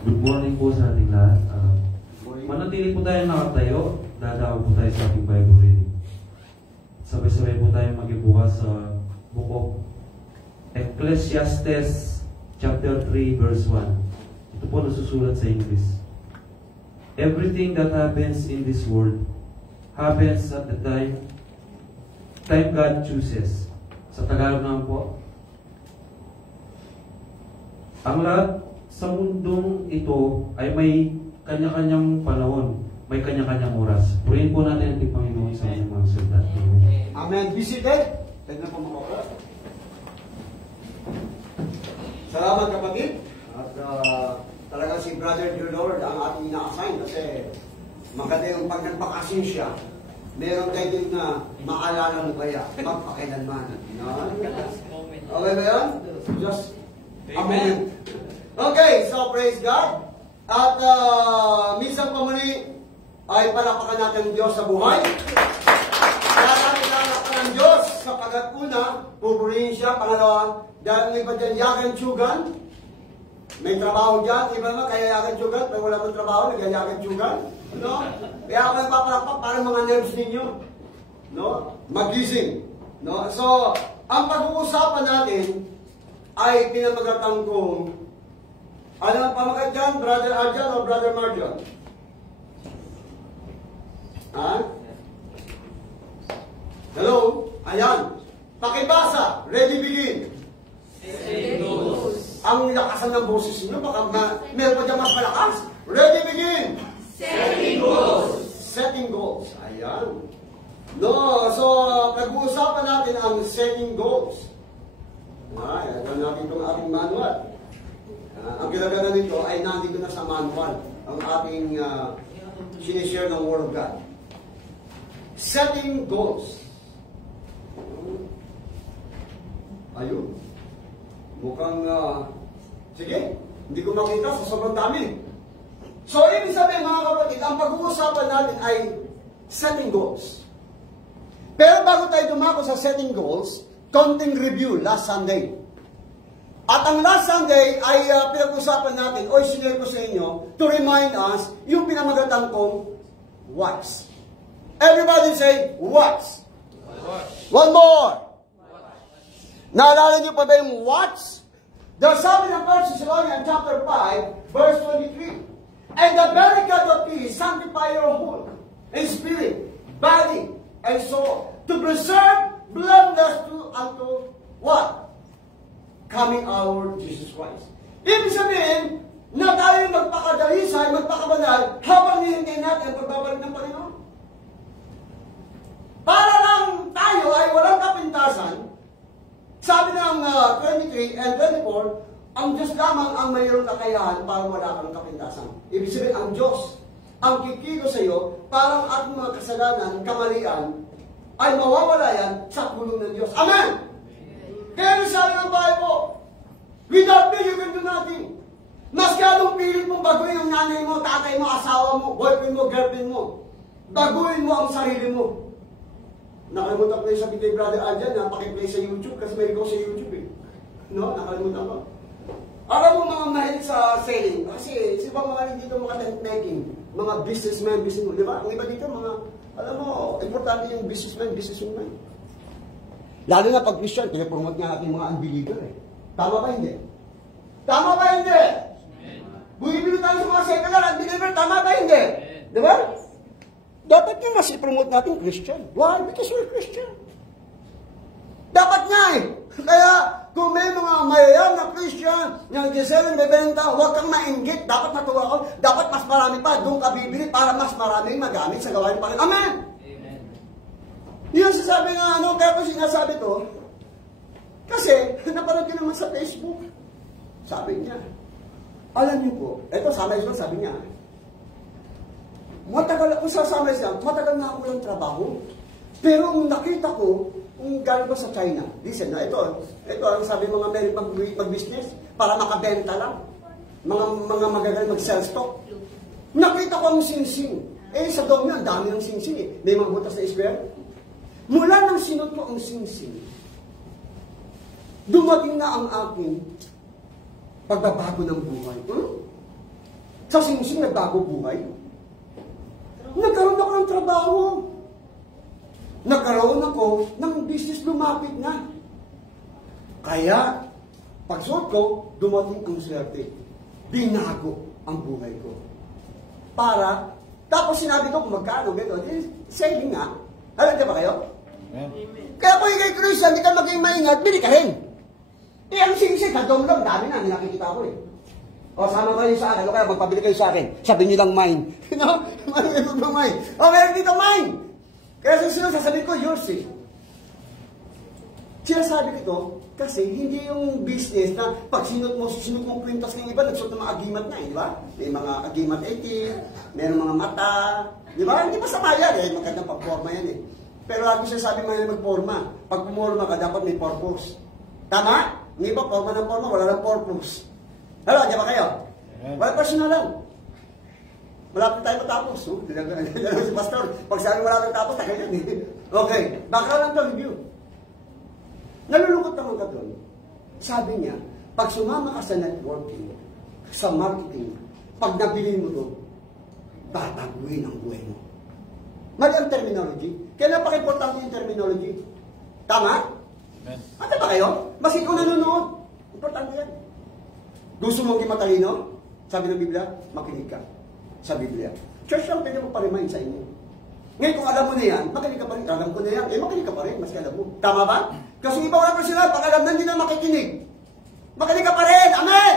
Good morning po sa ating lahat. Manatili po tayo nakatayo. Dadaan po tayo sa ating Bible reading. Sabay-sabay po tayo magbukas sa Book of Ecclesiastes chapter 3 verse 1. Ito po nasusulat sa English. Everything that happens in this world happens at the time God chooses. Sa Tagalog naman po, ang lahat sa mundong ito ay may kanya-kanyang panahon, may kanya-kanyang oras. Purihin po natin ang ating Panginoon sa ating mga salita. Amen. Be seated. Tignan po mga kapatid. Salamat kapatid. At talagang si Brother Dear Lord ang ating ina-assign kasi maganda yung pag nagpakasin siya, meron kayo din na maalala mo kaya magpakailanman. Okay ba yan? Just a moment. Okay, so praise God. At minsan pa muli ay palakpakan natin ang Diyos sa buhay. Salamat pa ng Diyos sa pag-una, pupurihin siya. Pangalawa, dahil may iba dyan yakan tsugan. May trabaho dyan, iba naman kaya yakan tsugan. Pero wala mong trabaho, nagyayakan tsugan. No? Kaya ako nagpapalakpak para mga nerves ninyo. No? Magising. No? So, ang pag-uusapan natin ay pinamagatan kong ano ang pamagat dyan? Brother Arjan o Brother Marjan? Ha? Hello? Ayan. Pakibasa. Ready, begin. ang lakasan ng boses niyo, baka meron pa dyan mas malakas. Ready, begin! Setting goals. Setting goals. Ayan. No, so, pag-uusapan natin ang setting goals. Ito natin itong ating manual. Ang ginagana nito ay nandito na sa manual ang ating sinishare ng Word of God. Setting goals. Ayun. Mukhang, sige, hindi ko makita sa sobrang dami. So, ibig sabihin mga kapatid, ang pag-uusapan natin ay setting goals. Pero bago tayo dumako sa setting goals, konting review last Sunday. At ang last Sunday ay pinag-usapan natin, o sinare ko sa inyo, to remind us, yung pinamagatan kong what's. Everybody say, what's. One more. Naalala niyo pa ba yung what's? There's sabi ng 1 Thessalonians chapter 5, verse 23. And the very God of peace sanctify your whole, in spirit, body, and soul, to preserve blameless unto what? Coming our Jesus Christ. Ibig sabihin, na tayo magpakadalisay, magpakabanal, habang nihintay natin ang pagbabalik ng Panginoon. Para lang tayo ay walang kapintasan, sabi ng 23 and 24, ang Diyos lamang ang mayroong kakayahan para wala kang kapintasan. Ibig sabihin, ang Diyos ang kikilo sa iyo para ang ating mga kasalanan, kamalian, ay mawawala yan sa kulong ng Diyos. Amen! Kaya sabi ng Bible, without me, you can do nothing. Mas kalong pilit mong baguhin ang nanay mo, tatay mo, asawa mo, boyfriend mo, girlfriend mo. Baguhin mo ang sarili mo. Nakalimutan ko yung sabi kay Brother Adrian na pakiplay sa YouTube kasi may go sa YouTube eh. No? Nakalimutan ko. Alam mo mga mahilig sa selling. Kasi sino ba mga dito mga tent making? Mga businessman, businesswoman. Di ba? Ang iba dito mga, alam mo, importante yung businessman, businesswoman. Lalo na pag Christian, pinapromote nga natin mga unbeliever eh. Tama ba hindi? Tama ba hindi? Bumibili tayo sa mga secular unbeliever, tama ba hindi? Di ba? Dapat nga mas i-promote natin Christian. Why? Because we're Christian. Dapat nga eh. Kaya, kung may mga mayayang na Christian, na nagsiseling bebenta, huwag kang mainggit. Dapat matuwa ko. Dapat mas marami pa. Doon ka bibili para mas maraming magamit sa gawain pa rin. Amen! Amen. Yun sasabi nga, kaya ko sinasabi to, kasi, napanood ko naman sa Facebook. Sabi niya, alam niyo po, eto, sabi niya, matagal ako sa matagal na ako ng trabaho. Pero ang nakita ko, kung galing ko sa China, listen na, ito ang sabi mga meron mag-business para makabenta lang. Mga magagaling mag-sell stock. Nakita ko ang singsing. Sa dome niya, ang dami ng singsing eh. May mga butas na square. Mula nang sinot ko ang singsing, dumating na ang aking pagbabago ng buhay. Sa singsing, nagbago buhay. Nagkaroon ako ng trabaho. Nagkaroon ako ng business, lumapit na. Kaya, pagsuot ko, dumating ang swerte. Binago ang buhay ko. Tapos sinabi ko kung magkano, gano'n, saving nga. Alam ba kayo? Amen. Kaya kung ikay Christian, hindi ka maging maingat, bili ka rin. Ang singsing, kadong lang, dami na, nakikita ko eh. O, sama kayo sa akin, o kaya magpabili kayo sa akin, sabi nyo lang mine. Mine. O, meron dito mine. Kaya susunod, sasabihin ko, yours eh. Sinasabi ko kasi hindi yung business na pag sinot mo kwintas ng iba, nagsuot ng mga agimat na eh, di ba? May mga agimat 18, may mga mata, di ba? Hindi masama yan eh, magandang pag-forma yan eh. Pero lagi sinasabi mo yan mag-forma. Pag pumorma ka, dapat may purpose. Tama? Ang iba, forma ng forma, wala ng purpose. Hello, di ba kayo? Wala personal lang. Malapit tayo matapos. Si Pastor, pag sabi malapit tapos, tagal yan eh. Okay, background lang to, review. Nalulungkot naman ka doon. Sabi niya, pag sumama ka sa networking, sa marketing, pag nabili mo to, tataguin ang buhay mo. Mali ang terminology. Kaya napaka-importante yung terminology. Tama? Ano ba kayo? Mas ikaw nanonood. Importante yan. Gusto mong matalino? Sabi ng Biblia, makinig ka sa Biblia. Church lang pwede mo pa-remind sa inyo. Ngayon kung alam mo na yan, makinig ka pa rin. Alam ko na yan, makinig ka pa rin, mas alam mo. Tama ba? Kasi iba wala pa sila, pag alam na hindi na makikinig. Magaling ka pa rin. Amen!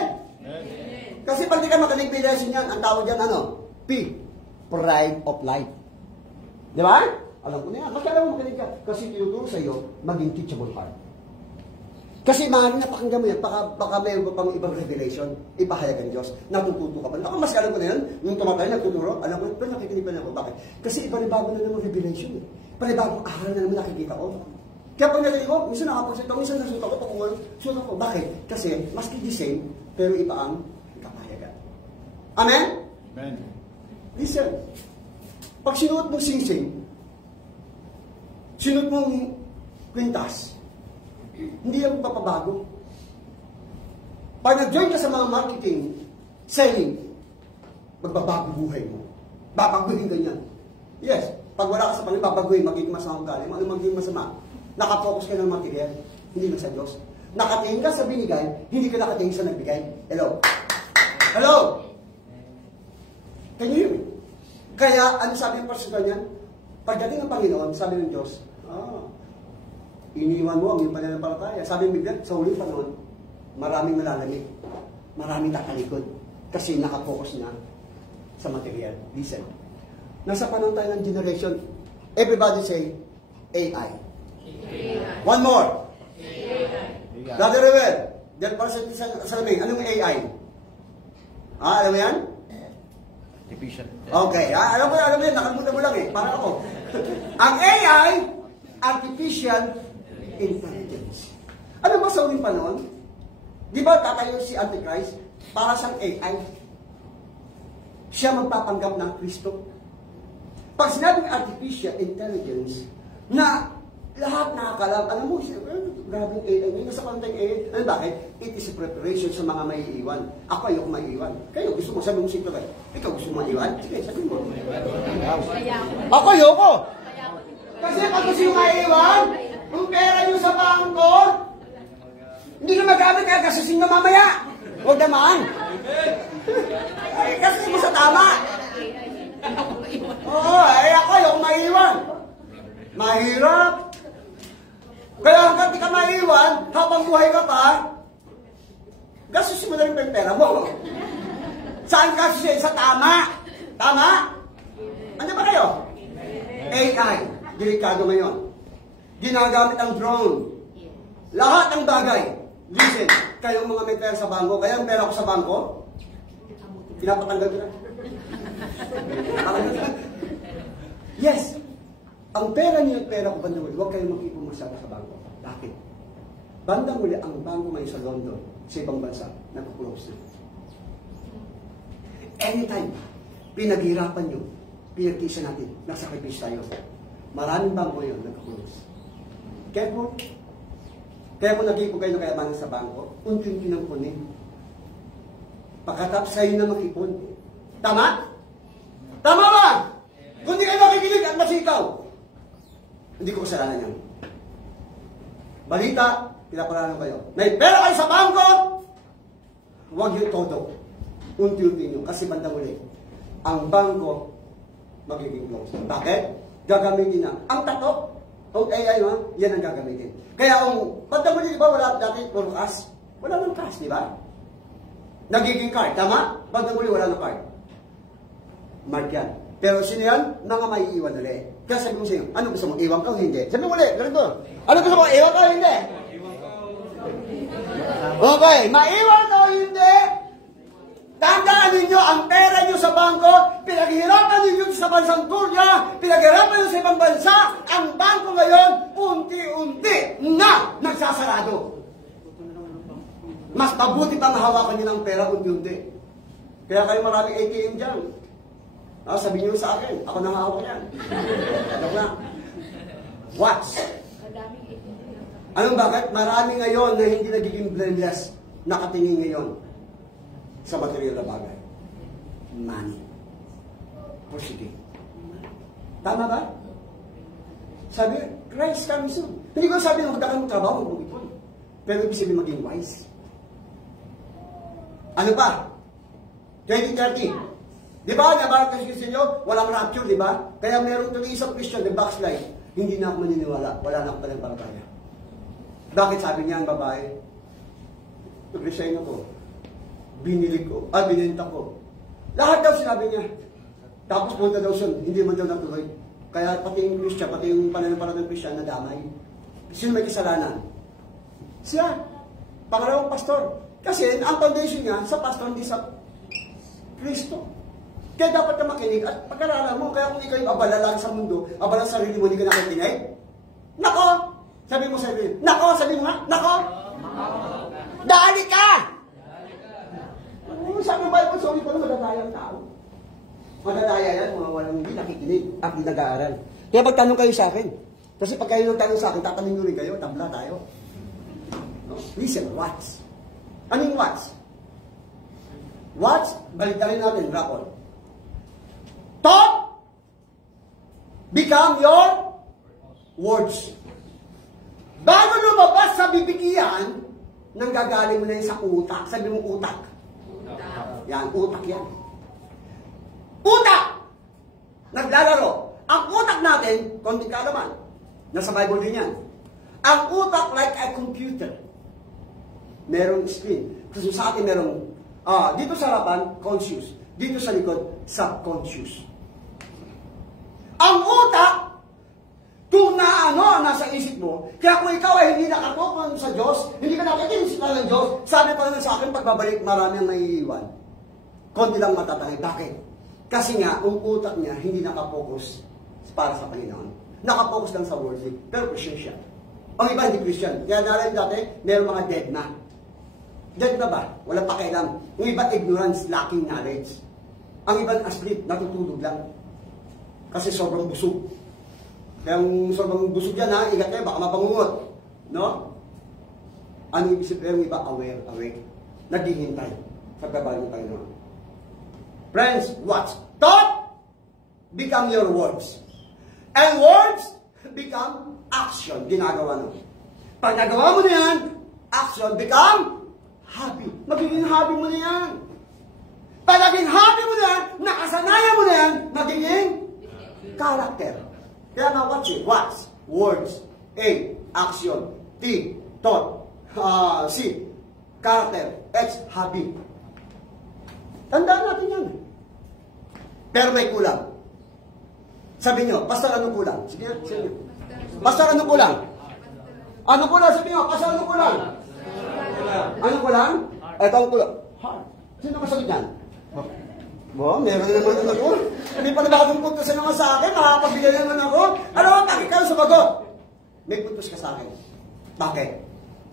Kasi pag di ka magaling bilesin yan, ang tawag dyan ano? P. Pride of life. Di ba? Alam ko na yan. Mas alam mo magaling ka. Kasi tinuturo sa iyo, maging teachable heart. Kasi maaaring napakinggan mo yan, baka mayroon pa pang ibang revelation, ipahayag ang Diyos, natututo ka pa. Ako, mas alam ko na yan, nung tumatay, nagtuturo, alam ko, pero nakikinig pa na ako. Bakit? Kasi iba-ibago na naman revelation eh. Panibagong aral na naman nakikita ko. Kaya pag nalagay ko, minsan nakapagsalita ko, minsan nasuta ko, pakungon, suta ko. Bakit? Kasi, maski the same, pero iba ang kapayagan. Amen? Amen. Listen, pag sinuot mong singsing, sinuot mong kwintas, hindi yan papabago. Pag nag-join ka sa mga marketing, selling, magbabago buhay mo. Babaguhin ganyan. Yes, pag wala ka sa Panginoon, babaguhin, magiging masama ka. Ano magiging masama? Nakapokus ka ng material, hindi na sa Diyos. Nakatingin ka sa binigay, hindi ka nakatingin sa nagbigay. Hello? Hello? Can you hear me? Kaya, ano sabi ng personal niyan? Pagdating ng Panginoon, sabi ng Diyos, iniwan mo ang iyong pananampalataya. Sabi ng Biblia, sa huling panahon, maraming malalamig, maraming nakalikod, kasi nakapokus na sa material. Listen, nasa panahon tayo ng generation, everybody say, AI. One more. AI. Brother Rewel, del para sa salamin, anong AI? Alam mo yan? Artificial. Okay, alam mo yan, nakalimutan mo lang eh, para ako. Ang AI, Artificial Intelligence. Ano ba sa uling panahon? Di ba tatayo si Antichrist para sa AI? Siya magpapanggap ng Kristo. Pag sinabing Artificial Intelligence, na lahat nakakalam, alam mo, grabing AI, may nasa pantay AI. Ano bakit? It is a preparation sa mga maiiwan. Ako ayoko maiiwan. Kayo, gusto mo, sabi mo simple kayo. Ikaw gusto mo maiiwan? Sige, sabi mo. Ako ayoko. Kasi pag gusto yung maiiwan, yung pera nyo sa bangko, hindi na magamit kaya kasusin nyo mamaya. Huwag naman. Kasi mo sa tama. Oo, ako ayoko maiiwan. Mahirap. Kaya hanggang di ka maiiwan, habang buhay ka pa, gasusin mo na rin yung pera mo. Saan gasusin? Sa tama. Tama? Ano ba kayo? AI. Delikado ngayon. Ginagamit ang drone. Lahat ng bagay. Listen, kayong mga may pera sa bangko, kaya ang pera ko sa bangko, pinapatanggal ko na. Yes. Ang pera niyo at pera ko, bandang huli, huwag kayong mag-ipong masyado sa bangko. Bakit? Bandang huli, ang bangko ngayon sa London, sa ibang bansa, nag-close na. Anytime, pinaghirapan nyo, pinagkisa natin, nagsakripisyo tayo. Maraming bangko yun, nag-close. Careful. Kaya kung nag-ipong kayo na kayamanan sa bangko, unti-unti nang kunin. Pagkatapos sa'yo na makipon. Tama? Tama ba? Kung di kayo makikinig at masikaw, hindi ko kasalanan yan. Balita, pinapalanan kayo. May pera kayo sa bangko, huwag yung todo. Unti-unti nyo. Kasi bandang uli, ang bangko magiging close. Bakit? Gagamitin na. Ang tato, o AI, yan ang gagamitin. Kaya ang bandang uli, di ba, wala dati puro cash? Wala nang cash, di ba? Nagiging card, tama? Bandang uli, wala nang card. Mark yan. Pero sino yan? Mga may iwan ulit. Kaya sabi mo sa'yo, ano gusto mo? Iwan ka o hindi? Sabi mo ulit, ganito. Ano gusto mo? Iwan ka o hindi? Okay, maiwan ka o hindi? Tandaan ninyo, ang pera nyo sa bangko, pinaghirapan ninyo sa bansang Turya, pinaghirapan nyo sa ibang bansa, ang bangko ngayon, unti-unti na nagsasarado. Mas mabuti pa mahawakan nyo ng pera unti-unti. Kaya kayo maraming ATM dyan. Sabihin nyo sa akin, ako nang hawak yan. Ano na? Watch. Anong bakit? Marami ngayon na hindi nagiging blameless, nakatingin ngayon sa material na bagay. Money. Positive. Tama ba? Sabi, Christ comes soon. Hindi ko sabi na magdakang trabaho, mag-ipon. Pero ibig sabihin maging wise. Ano pa? 2030. Di ba, nabarat kasi sa inyo, walang rapture, di ba? Kaya meron tuloy isang Christian, the backslide, hindi na ako maniniwala, wala na ako pananampalataya. Bakit sabi niya ang babae? nag-resign ako. Binenta ko. Lahat daw sinabi niya. Tapos punta daw siya, hindi man daw natuloy. Kaya pati yung Christian, pati yung pananampalataya ng Christian nadamay. Sino may kasalanan? Siya. Pangalawang pastor. Kasi ang foundation niya sa pastor, hindi sa Kristo. Kaya dapat ka makinig at pagkaralan mo. Kaya kung ikaw yung abala lang sa mundo, abala sa sarili mo, hindi ka nakikinig. Nako! Sabi mo sa sarili. Nako! Sabi mo nga. Nako! Dali ka! Sabi mo Bible, sorry pa na madadaya ang tao. Madadaya yan, mga walang hindi nakikinig at hindi nag-aaral. Kaya magtanong kayo sa akin. Kasi pag kayo nagtanong sa akin, tatanong nyo rin kayo, tabla tayo. No? Listen, watch. Anong watch? Watch, balik na rin natin, rapol. Thought become your words. Bago lumabas sa bibigian, nanggagaling mo na yun sa utak. Sabi mo utak. Yan, utak yan. Utak! Naglalaro. Ang utak natin, konting kaalaman. Nasa Bible din yan. Ang utak like a computer. Merong screen. Kasi sa atin merong, dito sa harapan, conscious. Dito sa likod, subconscious. Ang utak, kung nasa isip mo, kaya kung ikaw ay hindi nakatukoy sa Diyos, hindi ka nakikinig ng Diyos, sabi pa naman sa akin, pagbabalik, marami ang maiiwan. Konti lang matatangay. Bakit? Kasi nga, ang utak niya, hindi nakapokus para sa Panginoon. Nakapokus lang sa worldly, pero Christian siya. Ang iba hindi Christian. Kaya nalain dati, mayroong mga dead na. Dead na ba? Walang pakialam. Ang iba, ignorance, lacking knowledge. Ang iba, asleep, natutulog lang. Kasi sobrang busog. Kaya yung sobrang busog yan, ha, ingat kayo, baka mapangungot. No? Ano ibig sabihin? Yung iba, awake. Naghihintay sa pagbabalik ng Panginoon. Friends, watch. Thought become your words. And words become action. Ginagawa mo. Pag nagawa mo na yan, action become hobby. Magiging hobby mo na yan. Pag naging hobby mo na yan, nakasanayan mo na yan, magiging character. Kaya nga, watch it. Watch. Words. A. Action. T. Thought. C. Character. X. Hobby. Tandaan natin yan. Pero may kulang. Sabi nyo, Pastor, anong kulang? Sige, sige. Pastor, anong kulang? Anong kulang? Sabi nyo, Pastor, anong kulang? Anong kulang? Ito ang kulang. Sino masagot yan? Meron naman ako. Hindi pa na akong puntos naman sa akin. Nakakapagbigay naman ako. Ano, takit kayo sumagot. May puntos ka sa akin. Bakit?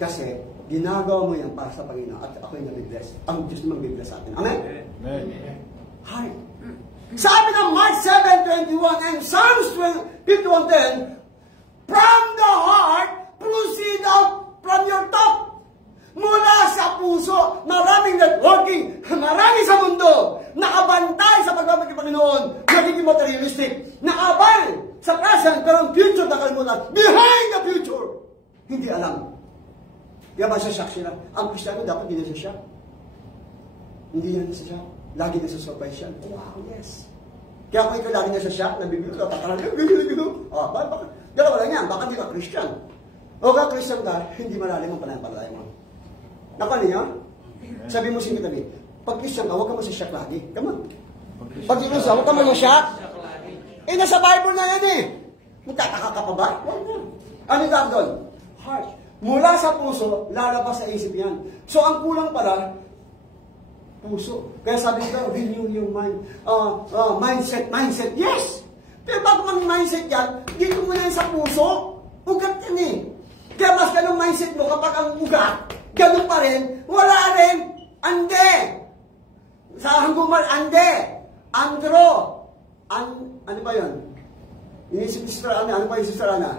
Kasi, ginagawa mo yan para sa Panginoon at ako'y nabibless. Ang Diyos naman bibless sa atin. Amen? Amen. Heart. Sabi ng Mark 7:21 and Psalms 51:10, from the heart, proceed out from your top. Mula sa puso, maraming networking, marami sa mundo, nakabantay sa pagbabalik ng Panginoon, nagiging materialistic, nakabay sa present, pero ang future nakalimutan, behind the future, hindi alam. Kaya ba siya shock sila? Ang Kristiyano dapat hindi na siya shock. Hindi na siya shock. Lagi na sa surprise siya. Wow, yes. Kaya kung ikaw lagi na siya shock, nabibigil ka, bakit? Dalawa lang yan, baka hindi ka Christian. O ka Christian ka, hindi malalim ang pananampalataya mo. Nakuha niyo? Sabi mo sino kami, pag Christian ka, huwag ka masasyak lagi. Come on. Pag Christian, huwag ka masasyak. Nasa Bible na yan eh. Magtataka ka pa ba? Huwag na. Ano yung doon? Heart. Mula sa puso, lalabas sa isip yan. So, ang kulang pala, puso. Kaya sabi ko, renew your mind. Mindset. Yes! Pero bago mang mindset yan, dito mo na yan sa puso. Ugat yan eh. Kaya mas ganong mindset mo kapag ang ugat, ganun pa rin, wala rin, ande. Sa hangguman, ande. Andro. Ano ba yun? Inisip ni Sister Ana. Ano pa yung Sister Ana?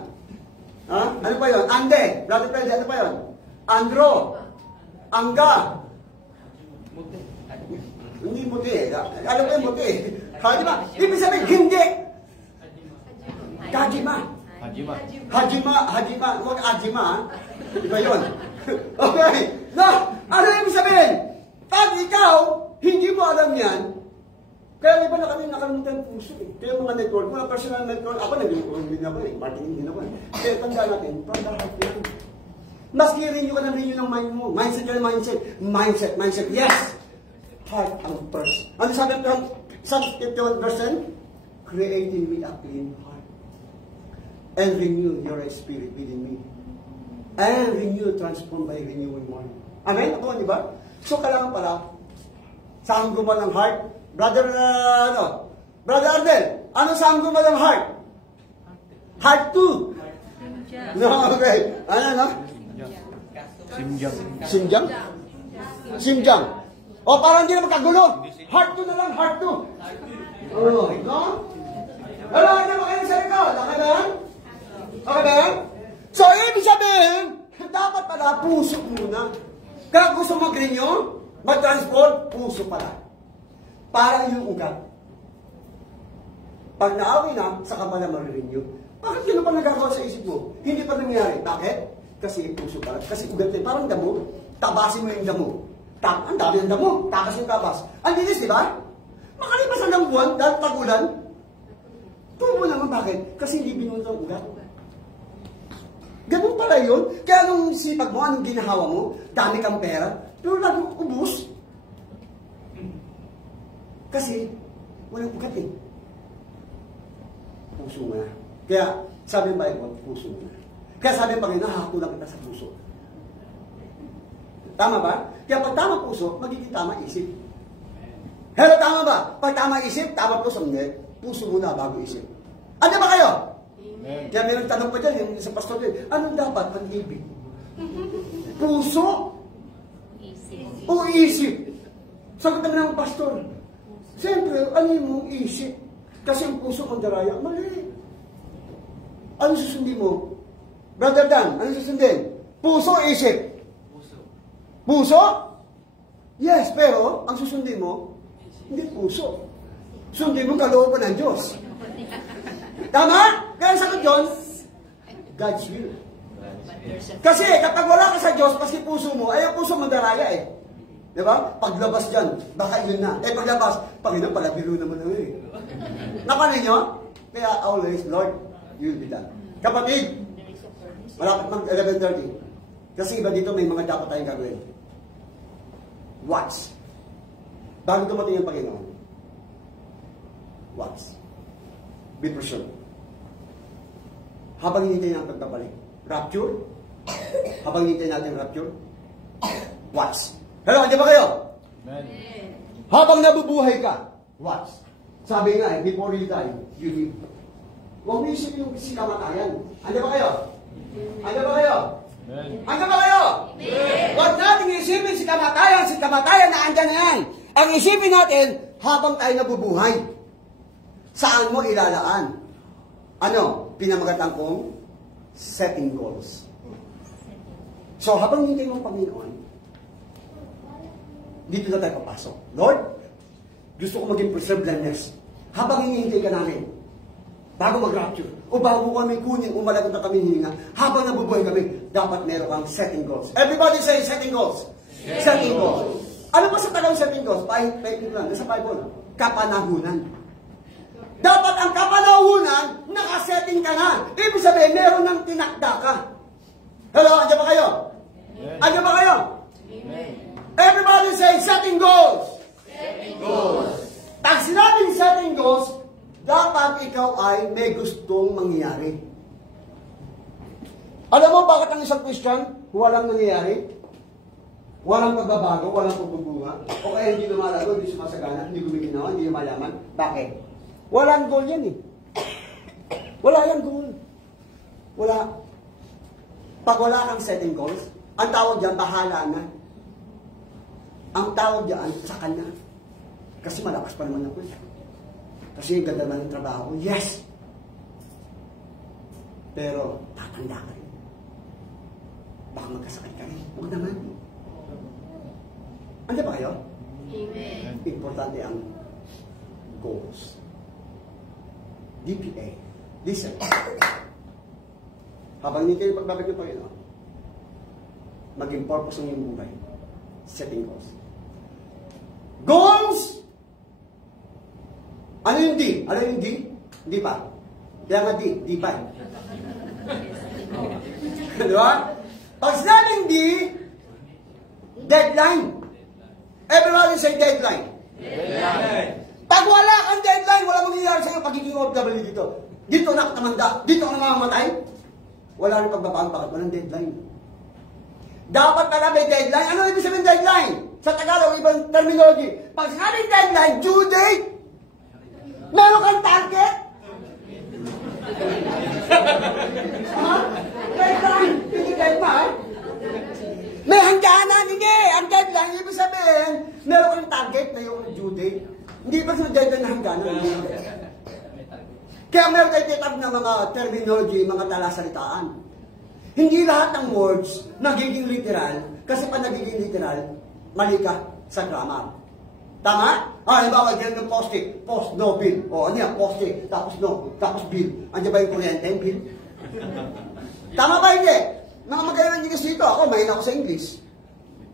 Ha? Ano pa yun? Ande. Brother Freddy, ano pa yun? Andro. Angga. Hindi muti eh. Alam ko yung muti eh. Di ba? Ibig sabihin, hindi. Kajima. Hajima. Huwag Ajima. Iba yun. Okay. No, ano ibig sabihin? Pag ikaw, hindi mo alam yan, kaya iba na kami nakalimutan puso eh. Kaya mga network, mga personal network, ako naging ako eh. Marketing din ako eh. Kaya tanda natin, from the heart yan. Mas i-renew ka ng mind mo. Mindset ka ng mindset. Mindset. Yes! Heart ang first. Ano sabi ng Psalm 51 verse 10? Create in me a clean heart. And renew your spirit within me. And renew, transform by renewing mind. Amen? Ako, di ba? So, kailangan pala, saan gumawa ng heart? Brother Ardel, ano saan gumawa ng heart? Heart 2. No, okay. Ano? Simjang. O, parang hindi na magkagulo. Heart 2 na lang, heart 2. Oh, no? Wala na ba kayo sa likod? Okay ba yan? Okay ba yan? So, ibig sabihin, dapat pala puso muna. Kaya gusto mag-renew, mag-transport, puso pala. Para yung ugat. Pag naawin na, saka pala mag-renew. Bakit yun pa nagagawa sa isip mo? Hindi pa nangyari. Bakit? Kasi puso pala. Kasi ugat na parang damo. Tabasin mo yung damo. Ang dami ng damo. Takas yung tabas. Ang linis, di ba? Makalipas ang buwan, dahil tagulan. Tubo naman, bakit? Kasi hindi binuno ang ugat. Ganun pala yun. Kaya anong sipag mo, anong ginahawa mo, dami kang pera, pero laging ubus. Kasi, walang ugat eh. Puso mo na. Kaya, sabi ng Bible, puso mo na. Kaya sabi ng Panginoon, hakulang kita sa puso. Tama ba? Kaya pag tama puso, magiging tama isip. Hello, tama ba? Pag tama isip, tama puso. Hindi. Puso muna bago isip. Ano ba kayo? Amen. Kaya may nagtanong pa dyan, yung sa pastor dyan, anong dapat pag-ibig? Puso? O isip? Sagot naman ng pastor. Siyempre, ano yung isip? Kasi ang puso kong daraya, mali. Ano susundin mo? Brother Dan, ano susundin? Puso o isip? Puso? Yes, pero ang susundin mo, hindi puso. Sundin mo kalooban ng Diyos. Tama? Kaya sagot yun, God's will. Kasi kapag wala ka sa Diyos, paski puso mo, ay ang puso mandaraya eh. Diba? Paglabas dyan, baka yun na. Eh paglabas, Panginoon, palabiro naman na eh. Napanin nyo? Kaya always, Lord, you'll be done. Kapatid, malapit mag 11:30. Kasi iba dito may mga dapat tayong gagawin. Watch. Bago dumating ang Panginoon, watch. Be prepared. Habang hinintay natin ang pagkabalik. Rapture? Habang hinintay natin ang rapture? Watch. Hello, hindi ba kayo? Amen. Habang nabubuhay ka, watch. Sabi nga, before you die, you live. Huwag mo isipin yung si kamatayan. Andi ba kayo? Andi ba kayo? Andi ba kayo? Huwag natin isipin si kamatayan na andyan na yan. Ang isipin natin, habang tayo nabubuhay, saan mo ilalaan? Ano? Pinamagatan kong setting goals. So, habang hindi mo Panginoon, dito na tayo papasok. Lord, gusto ko maging preserved blameless. Habang hinihintay ka namin, bago mag-rapture, o bago kami kunin, umalagot na kami hininga, habang nabubuhay kami, dapat meron kang setting goals. Everybody say setting goals. Setting goals. Ano ba sa tagang setting goals? Paipin lang, nasa Bible. Kapanahunan. Dapat ang kapanahunan, nakasetting ka na. Ibig sabihin, meron ng tinakda ka. Hello, andyan ba kayo? Andyan ba kayo? Everybody say setting goals. Setting goals. Pag sinabing setting goals, dapat ikaw ay may gustong mangyayari. Alam mo bakit ang isang Christian walang nangyayari? Walang pagbabago, walang pagbubunga, o kaya hindi lumalago, hindi sumasagana, hindi gumiginawa, hindi lumayaman. Bakit? Walang goal yan eh. Wala yung goal. Wala. Pag wala kang setting goals, ang tawag dyan, bahala na. Ang tawag dyan, sa kanya. Kasi malakas pa naman ako. Kasi ganda naman yung trabaho ko. Yes! Pero, tatanda ka rin. Baka magkasakit ka rin. Huwag naman. Ano ba kayo? Amen. Importante ang goals. DPA. Listen. Habang hindi kayo pagbabalik ng Panginoon, maging purpose ng iyong buhay. Setting goals. Goals! Ano yung D? Ano yung D? Di pa. Kaya nga D. Di pa. Di ba? Pag sinabing D, deadline. Everybody say deadline. Pag wala kang deadline, wala mangyayari sa'yo pagiging OFW dito. Dito nakatamanda, dito ka namamatay. Wala rin pagbabago, bakit walang deadline? Dapat pala may deadline. Ano ibig sabihin deadline? Sa Tagalog, ibang terminology. Pag sinabing deadline, due date, meron kang target. Ha? Deadline, hindi deadline. May hangganan, hindi. Ang deadline, ibig sabihin, meron kang target na yung due date. Hindi ba sa deadline na hangganan? Kaya meron tayo titag na mga terminology, mga talasalitaan. Hindi lahat ng words nagiging literal, kasi pa nagiging literal, mali ka sa grammar. Tama? Halimbawa, ganyan ng post-it, post, no, bill. O, ano yan, post-it, tapos no, tapos bill. Andiyan ba yung kuryente, bill? Tama ba hindi? Mga magaling English dito, ako, mahina ako sa English.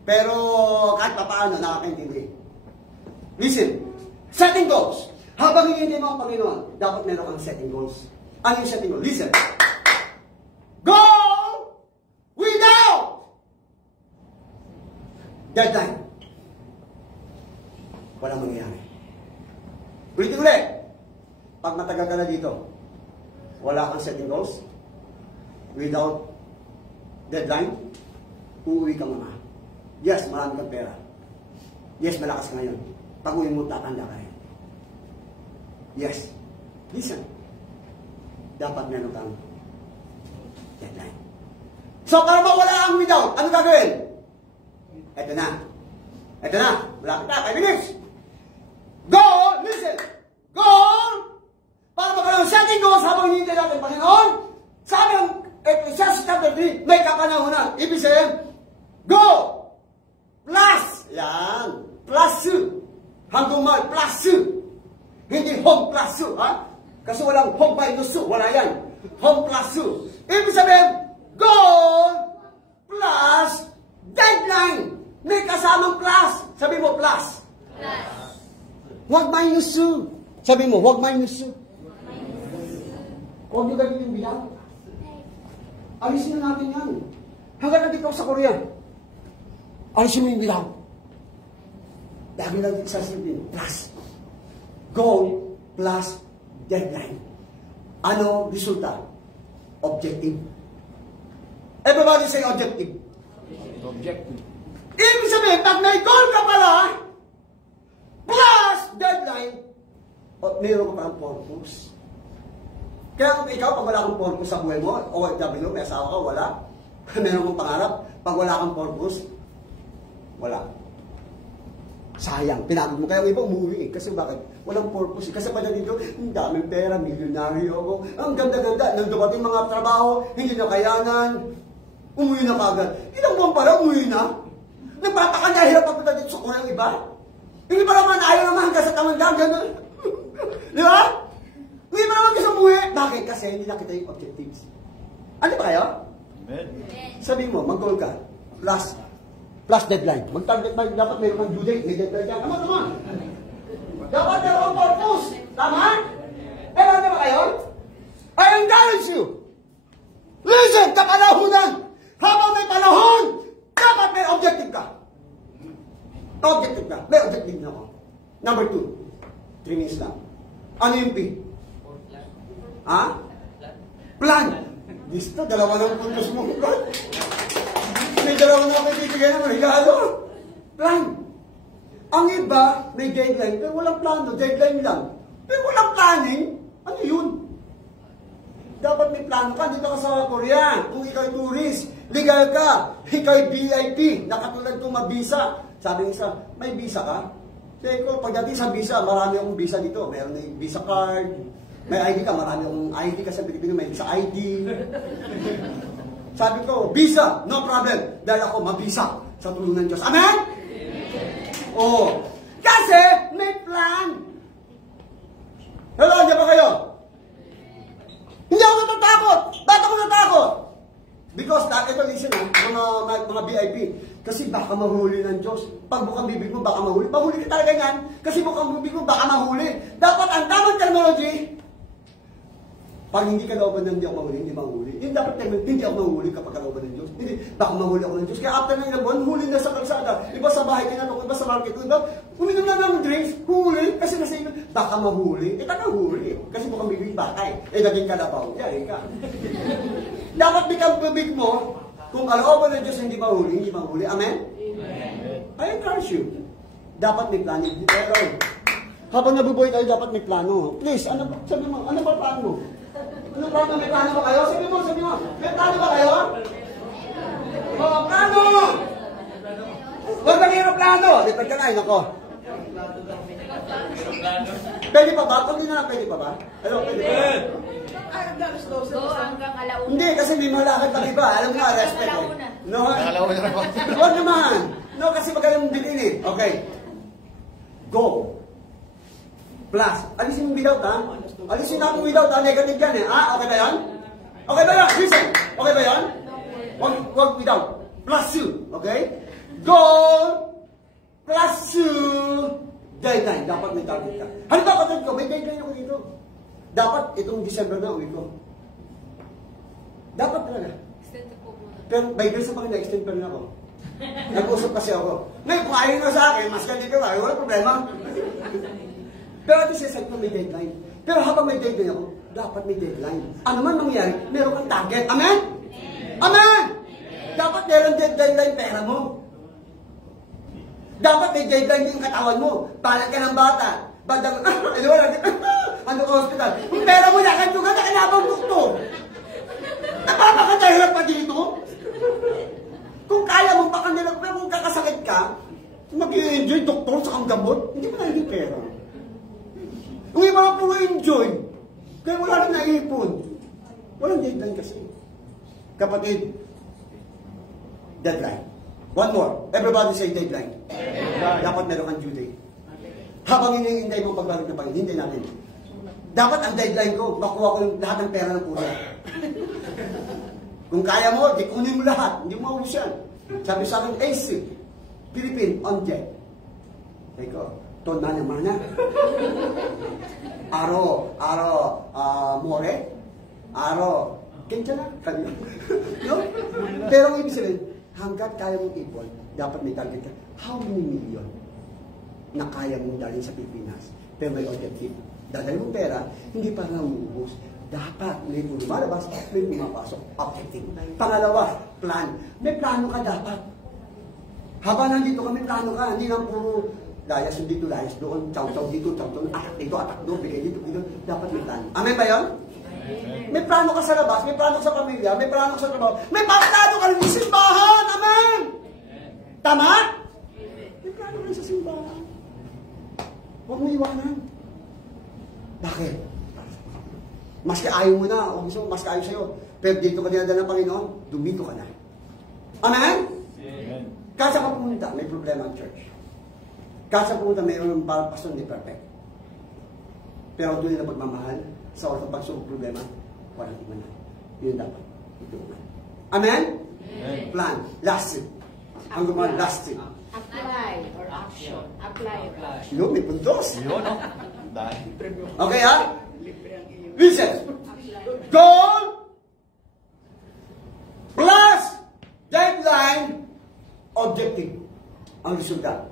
Pero, kahit pa paano, nakakaintindi. Listen, setting goals. Habang hindi mo ang Panginoon, dapat meron kang setting goals. Ano yung setting goals? Listen. Go without deadline. Walang mangyayari. Ulit-ulit. Pag matagal ka na dito, wala kang setting goals, without deadline, uuwi ka muna. Yes, marami kang pera. Yes, malakas ka ngayon. Pag uwi mo, tatanda ka rin. Yes. Listen. Dapat meron kang deadline. So, para mawala ang without, ano gagawin? Ito na. Ito na. Malapit na. 5 minutes. Go! Listen! Go! Para magkaroon ng setting goals habang hindi natin Panginoon, sabi ng Ecclesiastes chapter 3, may kapanahunan. Ibig sabihin, go! Plus! Yan. Plus. Hanggang may plus. Hindi home plus. Ha? Kasi walang home minus. Wala yan. Home plus. Ibig sabihin, goal plus deadline. May kasamang plus. Sabi mo plus. Huwag minus. Sabi mo, huwag minus. Huwag nyo gawin yung bilang. Alisin na natin yan. Hanggang nandito sa Korea. Alisin mo yung bilang. Lagi lang sasabihin, plus. Goal plus deadline. Ano resulta? Objective. Everybody say objective. Objective. Ibig sabihin, pag may goal ka pala, plus deadline, mayroon ka parang purpose. Kaya ikaw, pag wala kang purpose sa buhay mo, OFW, may asawa ka, wala. Meron kang pangarap, pag wala kang purpose, wala. Sayang, pinagod mo. Kaya ang iba umuwi eh. Kasi bakit? Walang purpose eh. Kasi pala dito, ang daming pera, milyonaryo ako. Ang ganda-ganda. Nang dumating mga trabaho, hindi na kayanan. Umuwi na kagad. Ilang buwan pala, umuwi na. Nagpapakanyahirap papunta dito sa Korea iba. Hindi pa naman ayaw naman hanggang sa tamandang. Gano'n. Di ba? Hindi pa naman kasi umuwi. Bakit? Kasi hindi nakita yung objectives. Ano ba kayo? Amen. Sabi mo, mag-goal ka. Plus deadline. Mag-target na, dapat mayroon kang due date. May deadline yan. Tama. Dapat mayroon kang purpose. Tama? Ano ba kayo? I encourage you. Listen, kapanahunan. Habang may panahon, dapat may objective ka. Objective ka. May objective na ako. Number 2. 3 minutes lang. Ano yung P? Ha? Plan. Gusto, dalawa ng puntos mo. May dalawa na ako ibibigay ng regalo. Plan. Ang iba, may deadline. Pero walang plano. Deadline lang. Pero walang planning. Ano yun? Dapat may plano ka. Dito ka sa Korea. Kung ikaw ay tourist, legal ka. Ikaw ay VIP. Nakatulad kong mabisa. Sabi ng isa, may visa ka? Sabi ko, pagdating sa visa, marami akong visa dito. Mayroon na yung visa card. May ID ka, marami akong ID kasi Pilipino may visa ID. Sabi ko, visa, no problem. Dahil ako mabisa sa tulong ng Diyos. Amen? Oo. Kasi may plan. Hello, diyan ba kayo? Hindi ako natatakot. Bakit ako natatakot? Because, ito listen, mga VIP. Kasi baka mahuli ng Diyos. Pag bukang bibig mo, baka mahuli. Mahuli ka talaga yan. Kasi bukang bibig mo, baka mahuli. Dapat ang tamang terminology, Pag hindi ka looban ng hindi ako mahuli, hindi mahuli. Yung dapat naman, hindi ako mahuli kapag kalooban ng Diyos. Hindi, baka mahuli ako ng Diyos. Kaya after ng ilang buwan, huli na sa kalsada. Iba sa bahay tinatok, iba sa market. Iba, uminom na ng drinks, huli. Kasi nasa iba, baka mahuli. Taka huli. Kasi mukhang bibig bakay. Naging kalabaw. Yari ka. Dapat bigang mo, kung kalooban ng Diyos hindi mahuli, hindi mahuli. Amen? Amen. I encourage you. Dapat may planning. Pero, habang nabubuhay tayo, dapat may plano. Please, sabi mo, ano ba plano mo? Ano plano? May plano ba kayo? Sabi mo, may plano ba kayo? Oh, plano! Huwag kang aeroplano! Lipad ka na, nako. Pwede pa ba? Kung hindi na lang, pwede pa ba? Hello, pwede pa ba? Go hanggang alauna. Hindi, kasi may malakad pag iba. Alam mo, respect eh. No? Nakalauna na po. Huwag naman. No, kasi magalang bilhin eh. Okay. Go. Plus. Alisin mo without, ha? Alisin natin without, ha? Negative yan, eh. Ah, okay ba yan? Okay ba yan? Listen. Okay ba yan? Wag without. Plus you. Okay? Goal. Plus you. Deadline. Dapat may target ka. Halimbawa, kapatid ko, may deadline ako dito. Dapat itong December na uwi ko. Dapat talaga. Pero by grace sa Panginoon, extend pa rin ako. Nag-usap kasi ako. Ngayon, kung ayaw na sa akin, mas ganito ka, wala problema. Pero at least, sabi ko may deadline. Pero habang may deadline ako, dapat may deadline. Ano man mangyari, meron kang target. Amen? Amen! Dapat meron deadline pera mo. Dapat may deadline yung katawan mo. Palag ka ng bata. Bandang, ano ka hospital? Kung pera mo, lakad yung ganda, kalabang gusto. Napapakatahirap pa dito. Kung kaya mo pa kanila, pero kung kakasakit ka, mag-i-enjoy doktor sa kang gamot, hindi mo na yung pera. Kung yung mga puro enjoy, kaya wala rin naipon. Walang deadline kasi. Kapatid, deadline. One more. Everybody say deadline. Dapat meron kang due date. Habang hinihintay mo pagbalik ng Panginoon, hintay natin. Dapat ang deadline ko, makuha ko yung lahat ng pera ng kuya. Kung kaya mo, di kunin mo lahat. Hindi mo maubos yan. Sabi sa akin, AC, Philippine, on jet. Sabi ko, tonda naman na. More, kensya na. No? Pero ang ibig sabihin, hanggat kaya mong ipon, dapat may target ka. How many million na kaya mong dalhin sa Pilipinas? Pero may objective. Dadalhin mong pera, hindi para nauubos. Dapat may lumalabas, may pumapasok. Objective. Pangalawa, plan. May plano ka dapat. Habang nandito ka, may plano ka. Hindi lang puro layas dito, layas doon, chow-chow dito, chow-chow, atak doon, bigay dito, dito. Dapat may plano. Amen ba yun? May plano ka sa labas, may plano ka sa pamilya, may plano ka sa trabaho, may plano ka rin sa simbahan. Amen! Tama? May plano ka rin sa simbahan. Huwag mo iwanan. Bakit? Maski ayaw mo na, o gusto mo, maski ayaw sa'yo. Pero dito ka dinadala ng Panginoon, dumito ka na. Amen? Amen. Kahit sa pumunta, may problema ang church. Kahit sa pumunta, mayroon ng pastor hindi perfect. Pero doon na pagmamahal, sa oras ng pagsubok problema, walang imanan. Yun dapat. Amen? Amen? Plan. Last it. Ang gumawa, last it. Apply or action. Apply. Yun, may puntos. Yun, no? Dahil. Okay, ha? Listen. Goal plus deadline objective. Ang resulta.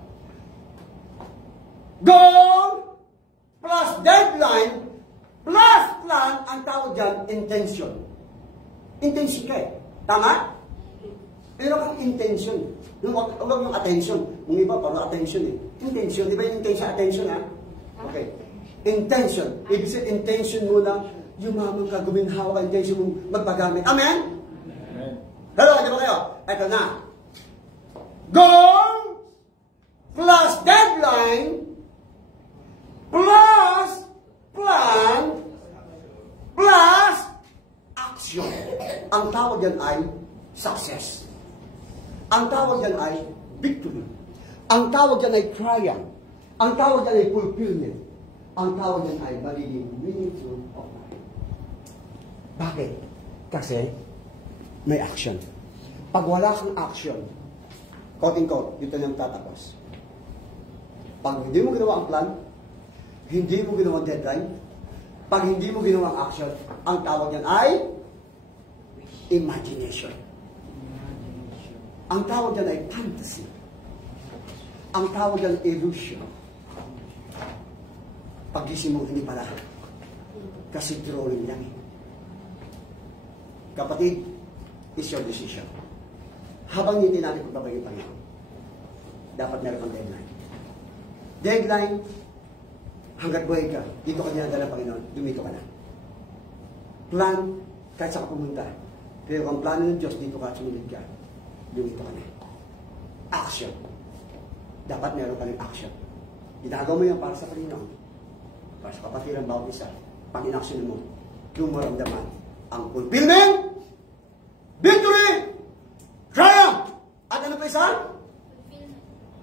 Goal plus deadline plus plan, ang tawag dyan, intention. Intention ka eh. Tama? Pero kang intention. Huwag yung attention. Yung iba, parang attention eh. Intention. Di ba yung intention, attention ha? Okay. Intention. Ibig sabihin, intention mo na yumaman ka, guminhawa ka, intention mo magpagamit. Amen? Amen. Hello, di ba kayo? Ito na. Goal plus deadline plus plan plus action. Ang tawag yan ay success. Ang tawag yan ay victory. Ang tawag yan ay triumph. Ang tawag yan ay fulfillment. Ang tawag yan ay magiging meaningful of life. Bakit? Kasi may action. Pag wala kang action, quote-unquote, dito nang tatapos. Pag hindi mo ginawa ang plan, hindi mo ginawa ang deadline, Pag hindi mo ginawang action, ang tawag yan ay imagination. Ang tawag yan ay fantasy. Ang tawag yan ay illusion. Pag-gising mo, hindi pala. Kasi drawing yan eh. Kapatid, it's your decision. Habang hindi natin pagbabayin yung Panginoon, dapat meron kang deadline. Deadline, hanggat buhay ka, dito ka dinadala ng Panginoon, dumito ka na. Plan, kahit saan ka pumunta. Pero kung plano ng Diyos, dito ka at sumunod ka, dumito ka na. Action. Dapat meron ka ng action. Ginagawa mo yan para sa Panginoon. Para sa kapatiran bawat isa. Pag in-action mo, lumaramdaman ang fulfillment, victory, triumph, at ano pa isa?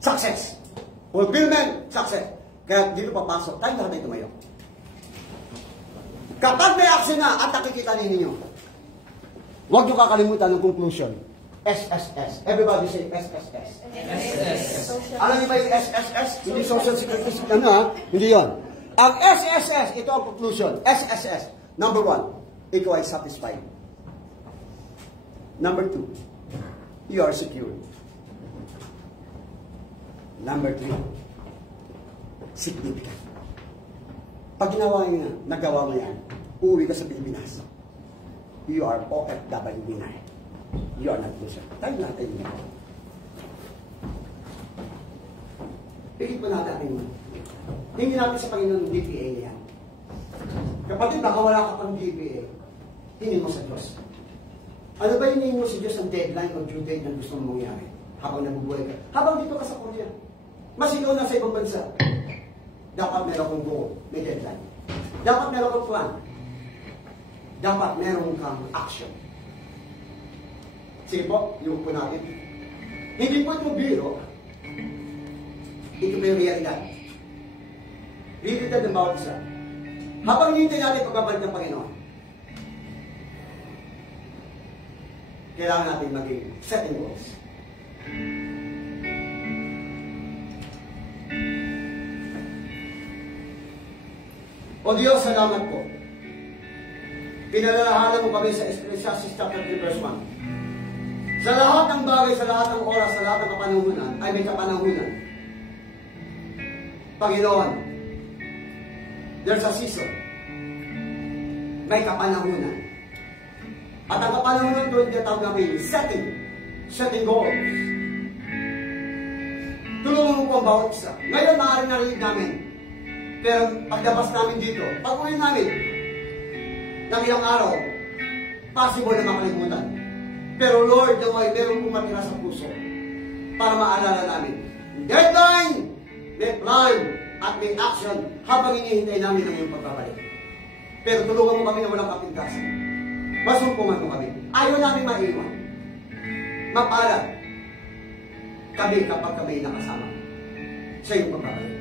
Success. Fulfillment, success. Kaya dito papasok, tayo lahat ay tumayo. Kapag may action na at nakikita ninyo, huwag nyo kakalimutan ng conclusion. SSS. Everybody say SSS. Alam niyo ba yung SSS? Hindi social security, ano ha? Hindi yun. Ang SSS, ito ang conclusion. SSS. Number 1, ikaw ay satisfied. Number 2, you are secure. Number 3, significant. Pag ginawa nyo yan, nagawa mo yan, uuwi ka sa Pilipinas. You are OFW na. You are not loser. Tayo natin yun. Pikit mo natin yun. Hindi natin sa Panginoon DPA yan. Kapatid, baka wala ka pang DPA, hingin mo sa Diyos. Ano ba hingin mo sa Diyos ang deadline o due date na gusto mong mangyari habang nabubuhay ka? Habang dito ka sa Korea, mas ikaw na sa ibang bansa, dapat meron kang goal, may deadline. Dapat meron kang plan. Dapat meron kang action. Sige po, yung po natin. Hindi po ito biro. Ito po yung realidad. Realidad ng bawat isa. Habang hinintay natin pagbabalik ng Panginoon, kailangan natin maging setting goals. O Diyos, salamat po. Pinalalahanan mo kami sa Ecclesiastes chapter 3 verse 1. Sa lahat ng bagay, sa lahat ng oras, sa lahat ng kapanahunan, ay may kapanahunan. Panginoon, there's a season. May kapanahunan. At ang kapanahunan doon tinatawag namin setting goals. Tulungan mo po ang bawat isa. Ngayon, maaaring narinig namin. Pero paglabas namin dito, pag-uwi namin, ng ilang araw, possible na makalimutan. Pero Lord, naway, meron pong matira sa puso para maalala namin. Deadline, may plan, at may action habang hinihintay namin ang iyong pagbabalik. Pero tulungan mo kami na walang kapintasan. Masumpungan mo kami. Ayaw namin maiwan. Mapalad kami kapag kami nakasama sa iyong pagbabalik.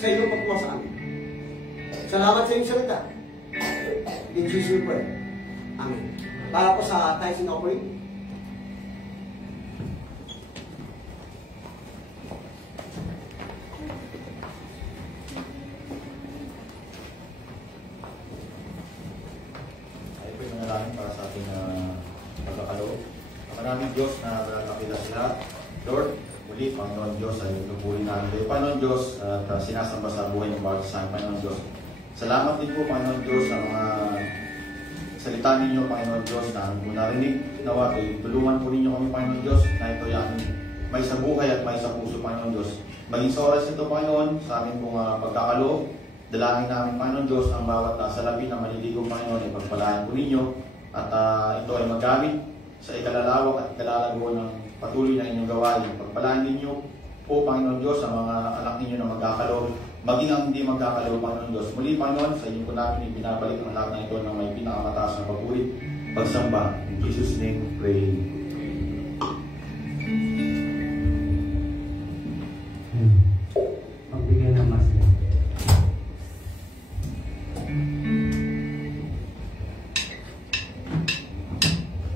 Sa iyong pagkuha sa amin. Salamat sa iyong salita. In Jesus' name. Amen. Para po sa tithing offering. Ay po yung nanalangin para sa ating pagkakaloob. Ang maraming Diyos na nakakita sila. Lord, muli, Panginoon Diyos, ay nagpupuli namin kayo. Panginoon Diyos, at sinasamba sa buhay ng bawat isa, Panginoon Diyos. Salamat din po, Panginoon Diyos, sa mga salita ninyo, Panginoon Diyos, na aming narinig. Nawa, tulungan po ninyo kami, Panginoon Diyos, na ito yung may sa buhay at may sa puso, Panginoon Diyos. Maging sa oras ito, Panginoon, sa aming pong pagkakaloob, dalangin namin, Panginoon Diyos, ang bawat salapi na maliligo, Panginoon, ay pagpalain po ninyo. At ito ay magamit sa ikalalawak at ikalalago ng patuloy na inyong gawain. Pagpalain ninyo po, Panginoon Diyos, sa mga anak ninyo na magkakaloob, maging ang hindi magkakaloob, Panginoon Diyos. Muli, Panginoon, sa inyo po namin ibinabalik ang lahat na ito ng may pinakamataas na papuri, pagsamba. In Jesus' name, pray. Pagbigay ng masya.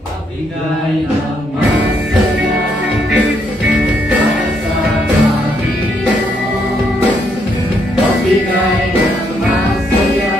Pagbigay ng masaya para sa Panginoon. Pagbigay ng masaya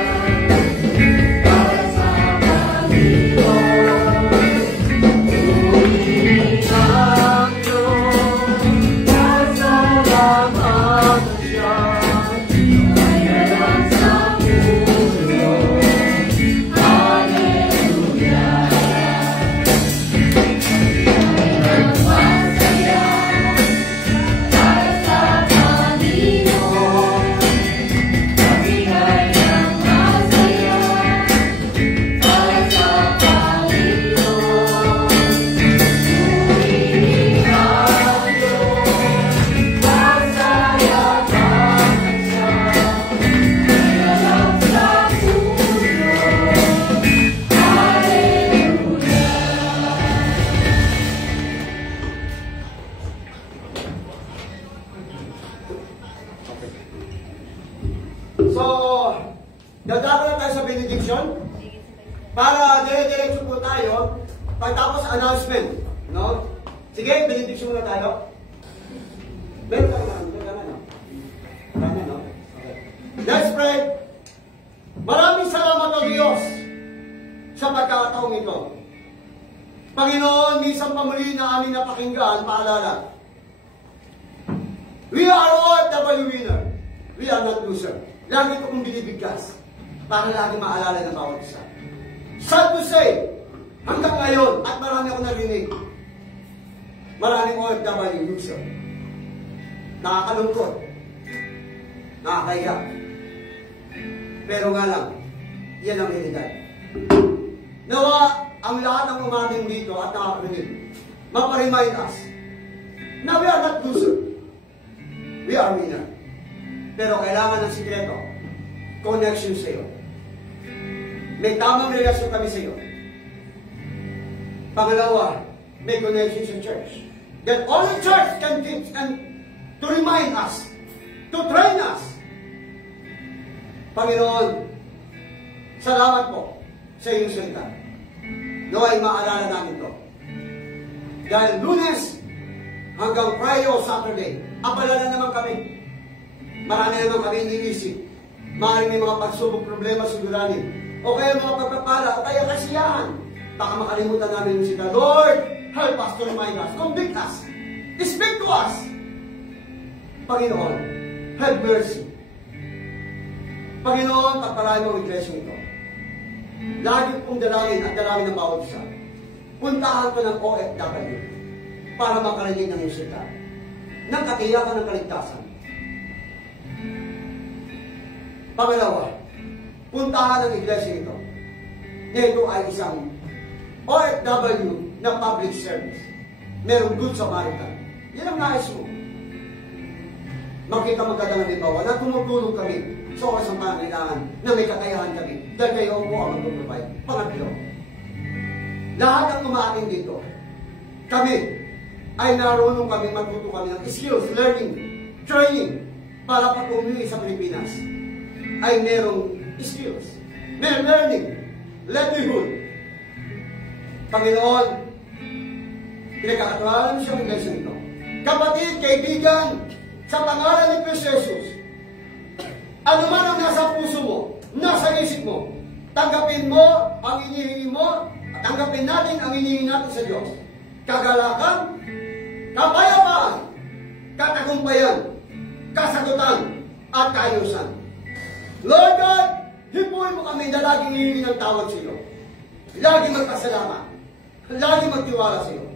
So, dadako na tayo sa benediction. Para dire-diretso po tayo, pagtapos announcement. No? Sige, benediction muna tayo. Meron ka naman, no? Okay. Let's pray. Maraming salamat o Diyos sa pagkakataong ito. Panginoon, minsan pa muli na aming napakinggan, paalala. We are all double winner. We are not loser. Lagi ko kong binibigkas para lagi maalala ng bawat isa. Sad to say, hanggang ngayon, at marami akong narinig, maraming OFW loser. Nakakalungkot. Nakakahiya. Pero nga lang, yan ang realidad. Nawa, ang lahat ng umating dito at nakakarinig, maparemind us na we are not loser. We are winner. Pero kailangan ng sikreto, connection sa iyo. May tamang relasyon kami sa iyo. Pangalawa, may connection sa church. That only church can teach and to remind us, to train us. Panginoon, salamat po sa iyong salita. Naway maalala namin ito. Dahil Lunes hanggang Friday o Saturday, abala na naman kami. Marami naman kami iniisip. Maaaring may mga pagsubok problema siguranin. O kaya mga pagpapala, o kaya kasiyahan. Baka makalimutan namin yung sila. Lord, help us to remind us. Convict us. Speak to us. Panginoon, have mercy. Panginoon, pagpalain mo ang iglesia ito. Lagi kong dalangin at dalangin ng bawat isa. Puntahan ko ng OFW para makarinig ng iyong salita. Ng katiyakan ng kaligtasan. Pangalawa, puntahan ang iglesia ito. Ito ay isang OFW na public service. Merong good Samaritan. Yan ang nais mo. Makita magandang halimbawa na tumutulong kami sa oras ng pangangailangan na may kakayahan kami dahil kayo po ang mag-provide. Pangatlo, lahat ng umaating dito, kami ay narunong kami, matuto kami ng skills, learning, training para pag umuwi sa Pilipinas ay merong skills, may learning, livelihood. Panginoon, pinagkakatuwanan siya ang iglesia nito. Kapatid, kaibigan, sa pangalan ni Kristo Jesus, ano man ang nasa puso mo, nasa isip mo, tanggapin mo ang inihingi mo, at tanggapin natin ang inihingi natin sa Diyos. Kagalakan, kapayapaan, katagumpayan, kasagutan, at kaayusan. Lord God, hipuin mo kami na laging hihingi ng tawad sa iyo. Laging magpasalamat, laging magtiwala sa iyo,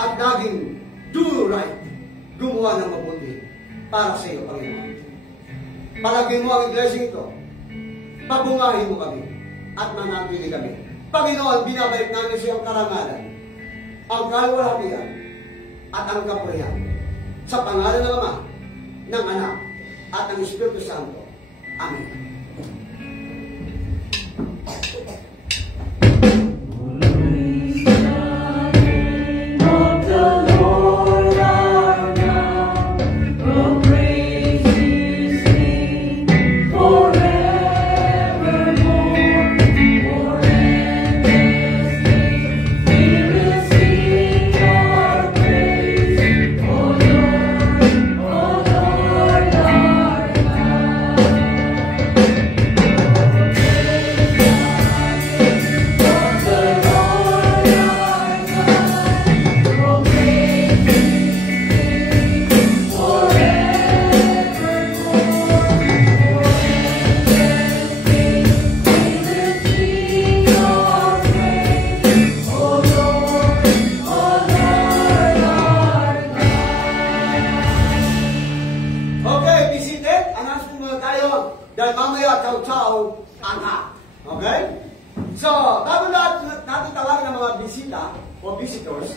at laging do right, gumawa ng mabuti para sa iyo, Panginoon. Palagin mo ang iglesia ito. Pabungahin mo kami at manatili kami. Panginoon, binabalik namin sa iyong karangalan, ang kalwalhatian at ang kapurihan. Sa pangalan ng Ama, ng Anak, at ng Espiritu Santo. Amen. Dahil mamaya chow-chow ang okay? So, bago natin tawagin ang mga bisita o visitors,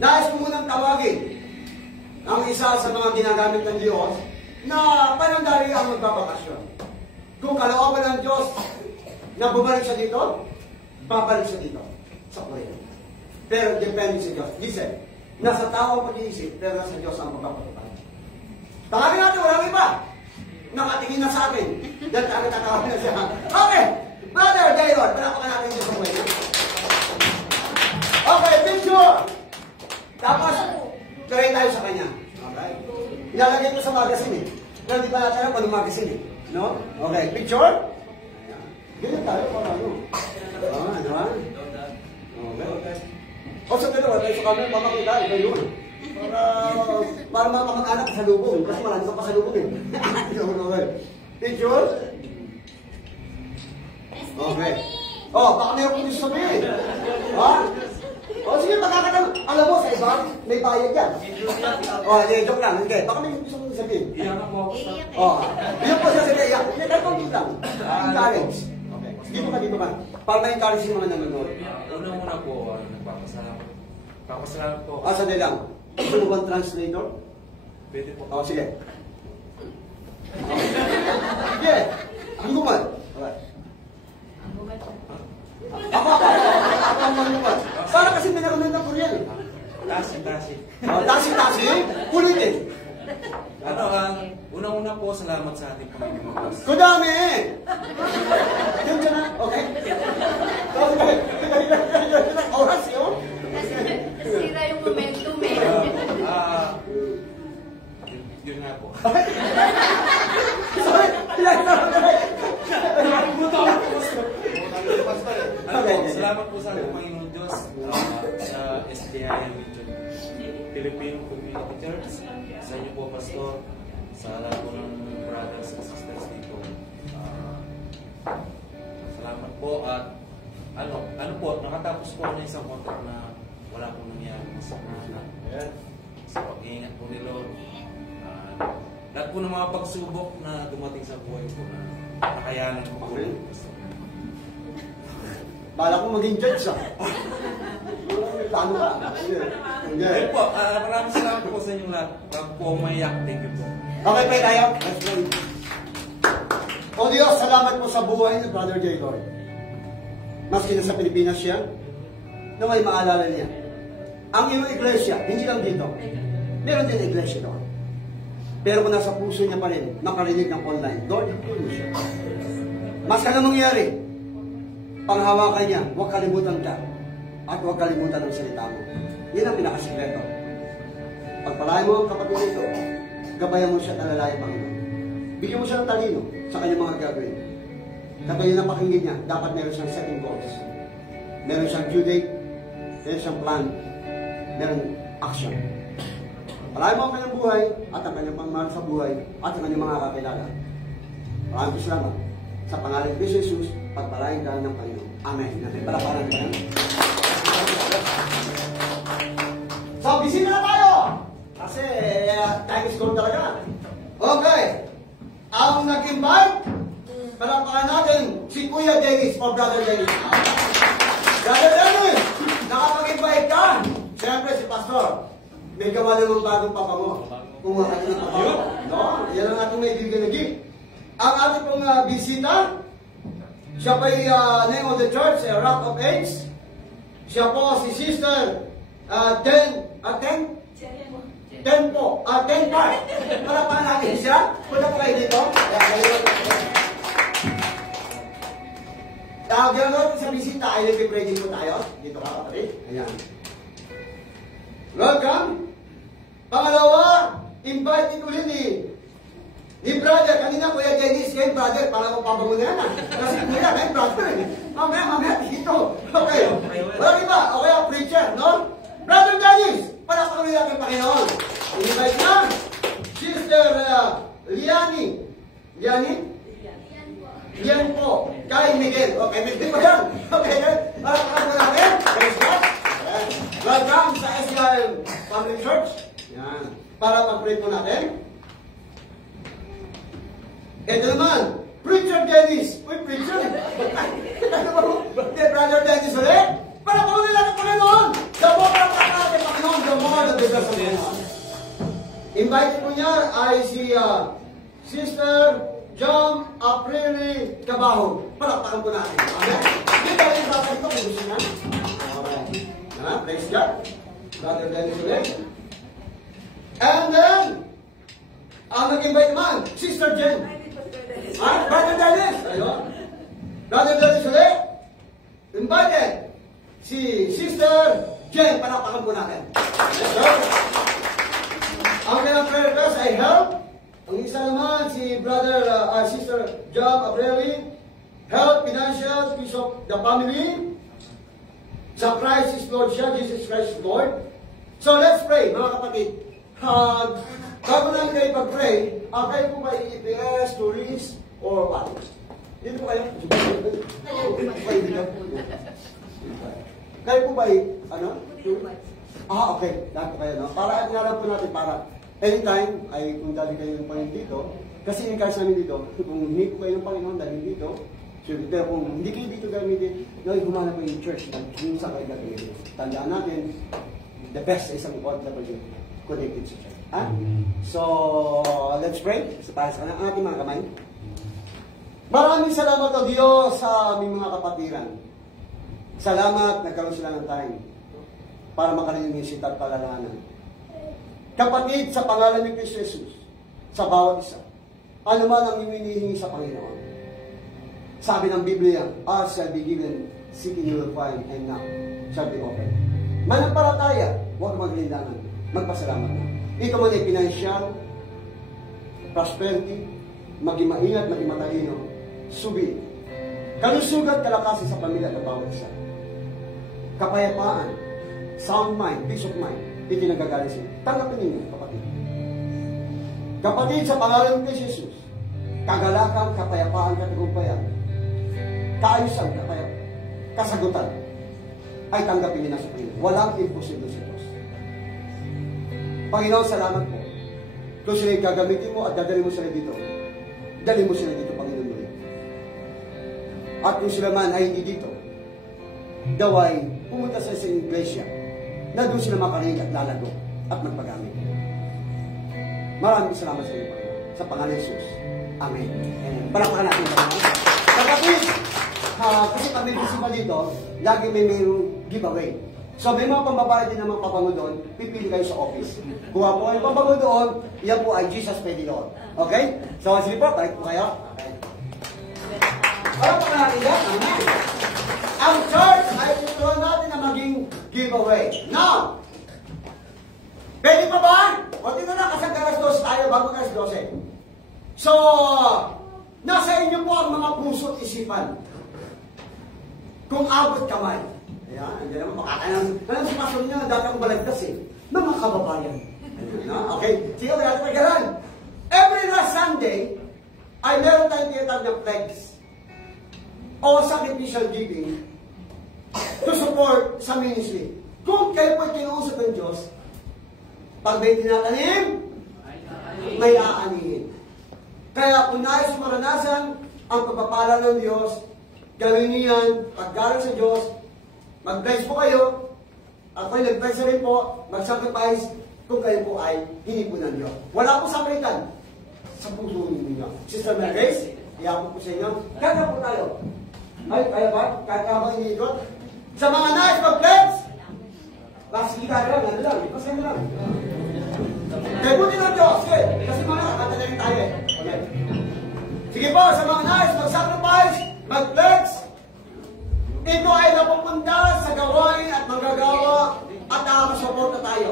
nais ko munang tawagin ang isa sa mga ginagamit ng Diyos na panandali ang magbabakasyon. Kung kalooban ng Diyos na bumalik siya dito, babalik siya dito sa Korea. Pero depende sa Diyos. Listen, nasa tao ang pag-iisip, pero nasa Diyos ang magpapatupad. Tawagin natin, walang iba. Nakatingin na sa akin. Yan, takot na siya. Okay, Brother Jaylon, panapakan natin yung sumay. Okay, picture. Tapos, tuloy tayo sa kanya. Okay? Ilalagay ko sa magazine eh. Pero di pa natin alam kung anong magazine eh. No? Okay, picture. Ganyan tayo, para ano. Di ba? Okay. O sa dalawa, tayo sa camera, pamakita, kayo yun. Para mga kamag-anak sa lubong. Kasi marami ka pa sa lubong eh. Okay. Picture. Okay. Oh, baka meron ko gusto sabihin. Ha? O sige, pagkakatanong. Alam mo, sa iba, may bayad yan. O, joke lang. Hindi, baka may gusto mong sabihin. Iyak O, yun po siya sabihin. Hindi, kahit lang. Encourage. Okay. Dito ka. Para ma-encourage yung mga nanonood. Una-una po, nagpapasalamat. Papasalamat po. Sandali lang. Gusto mo bang translator? Pwede po. O, sige. Sige. Ang gumal. Okay. Ako ang manumat. Para kasi may nakamit ng Korean eh. Tasi. O, tasi. Ulitin. Unang-una po, salamat sa ating Panginoon Diyos. Kudami eh. Yun ka na. Okay. Okay. Oras yun. Sira yung momentum eh. Yun nga po. Sorry. Salamat po sa ating Panginoon Diyos sa SBIM Filipino Community Church, sa inyo po, Pastor, sa lahat po ng brothers and sisters dito. Salamat po at ano po, nakatapos po na isang contract na wala pong nangyari sa pag-iingat po ni Lord. Lahat po ng mga pagsubok na dumating sa buhay ko na nakayanan ko po. Bala ko maging judge ah. Paano ka? Ngayon po, maraming salamat po sa inyong lahat. Pag po umayak, thank you po. Okay, pray tayo. Let's pray. O Diyos, salamat po sa buhay ni Brother J. Lord. Maski na sa Pilipinas siya, na may maalala niya. Ang iyong iglesia, hindi lang dito. Meron din iglesia doon. Pero kung nasa puso niya pa rin, makarinig ng online, Lord, ipin mo siya. Mas ka na mangyari, panghawakan niya, huwag kalimutan ka. At huwag kalimutan ang salita mo. Yan ang pinakasikreto. Pagpalain mo ang kapatid nito, gabayan mo siya at alalayan, Panginoon. Bigyan mo siya ng talino sa kanyang mga gagawin. Kapag yun ang pakinggan niya, dapat meron siyang setting goals. Meron siyang due date, meron siyang plan, meron action. Palain mo ang kanyang buhay at ang kanyang pangmahal sa buhay at ang kanyang mga kakilala. Maraming salamat. Sa pangalan ni Jesus, pagpalain ka ng Panginoon. Amen. Palaparan ka. So, bisita na tayo! Kasi, time is gone talaga. Okay. Ang nag-invite, palaparan natin si Kuya Dennis o Brother Dennis. Brother Dennis, nakapag-invite ka. Siyempre, si Pastor. May gawa naman bagong papa mo. Kumuha ka ng papa mo. No? Yan ang ating may bigyan na gift. Ang ating pong bisita, siya po ay name of the church, Rock of Ages. Siya po si Sister Ten po. Ten Park. Para pa natin siya. Punta po kayo dito. Gano'n sa bisita ay nag-pray po tayo. Dito ka kapatid. Ayan. Welcome. Pangalawa, invite ito ulit ni brother. Kanina Kuya Dennis, ngayon brother, para ko pabango na yan. Kasi kuya, ngayon brother. Mamaya, dito. Okay. Walang iba. Okay, ang preacher, no? Brother Dennis, palapakuloy natin ang Panginoon. Invite na, Sister Liani. Lian po. Kay Miguel. Okay, Miguel pa yan. Okay, palapakuloy natin. Praise God. Welcome sa SGM Family Church. Yan. Para mag-pray po natin. Ito naman, Preacher Dennis. Uy, Preacher. Brother Dennis ulit. Para po nila ng Panginoon. The more na natin, Panginoon, the more na bigla sa Panginoon. Invite po niya ay si Sister John Aprili Cabajo. Palakpakan po natin. Amen. Hindi tayo yung bata ito kung gusto niya. Alright. Praise God. Brother Dennis ulit. And then, ang nag-invite man, Sister Jen. Ha? Brother Dennis! Ayun. Brother Dennis ulit. Invited. Si Sister Jen, panapakan po natin. Yes, sir. Ang kailang prayer request ay help. Ang isa naman, si Sister John Abreli. Help, financial, peace of the family. Sa Christ is Lord siya, Jesus Christ is Lord. So let's pray, mga kapatid. Bago namin kayo pag-pray, kayo po ba EPS, tourist, or what? Dito po kayo? Kayo po ba ano? Okay. Lahat po kayo, no? Para inalam po natin, para anytime, ay kung dali kayo ng Panginoon dito, kasi yung kasi namin dito, kung hindi po kayo ng Panginoon, dali dito, pero kung hindi kayo dito gamitin, gumana po yung church, yung saan kayo gagawin. Tandaan natin, the best is ang OFW connected sa church. So, let's pray. So, para sa ating mga kamay. Maraming salamat o Diyos sa aming mga kapatiran. Salamat, nagkaroon sila ng time para makalimusin at palalahanan. Kapatid, sa pangalan ni Kristo Jesus, sa bawat isa, ano man ang hinihingi sa Panginoon. Sabi ng Biblia, ask shall be given, seeking you will find, and knock shall be open. Manampalataya, huwag maglindangan, magpasalamat na. Ito man ay financial, prosperity, maging maingat, maging matalino, subi, kalusugan, kalakasan sa pamilya at bawat isa. Kapayapaan, sound mind, peace of mind, ito nagagaling sila. Tanggapin ninyo, kapatid. Kapatid, sa pangalan ni Jesus, kagalakan, kapayapaan, katagumpayan, kaayusan, kasagutan, ay tanggapin nila sa Panginoon. Walang imposible sa Diyos. Panginoon, salamat po. Kung sila'y gagamitin mo at dadali mo sila dito, dali mo sila dito, Panginoon ulit. At kung sila man ay hindi dito, daway, pumunta sa isang iglesia, na doon sila makarinig at lalago at magpagamit. Maraming salamat sa iyo, Panginoon. Sa pangalan ni Jesus. Amen. Palakpakan natin. Kapatid, kasi kami principal dito, lagi may mayroong giveaway. So may mga pambabayad din naman pabango doon, pipili kayo sa office. Kuha po kayo pabango doon, yan po ay Jesus Pwede Lord. Okay? So sige po, tayo po kayo. Okay. Palakpakan natin yan. Amen. Ang church ay tuturuan natin na maging giveaway. Now, pwede pa ba? O tingnan na, kasi alas 12 tayo, bago alas 12. So, nasa inyo po ang mga puso at isipan. Kung abot kamay. Ayan, hindi naman makakanan. Alam si pastor niya, dati akong balagdas eh. Ng mga kababayan. Okay, sige, wala natin pagkaran. Every last Sunday, ay meron tayong tinatawag na pledge o sacrificial giving to support sa ministry. Kung kayo po kinuusap ng Diyos, pag may tinatanim, may aanihin. Kaya kung nais maranasan ang pagpapala ng Diyos, gawin niyan, paggalang sa Diyos, mag-bless po kayo, ako'y nag-bless rin po, mag-sacrifice kung kayo po ay hinipunan Diyos. Wala po sakritan sa puso ninyo. Sister Mary Grace, iyapo po sa inyo. Kaya po tayo. Ay, kaya ba? Kaya ba iniikot? Sa mga nais mag-bless, sige tayo lang, ano lang, ipasay mo lang. Kaya buti ng Diyos, sige, kasi mga nakakata na rin tayo eh. Okay. Sige po, sa mga nais mag-sacrifice, mag-bless, ito ay napupunta sa gawain at magagawa at nakakasupport na tayo.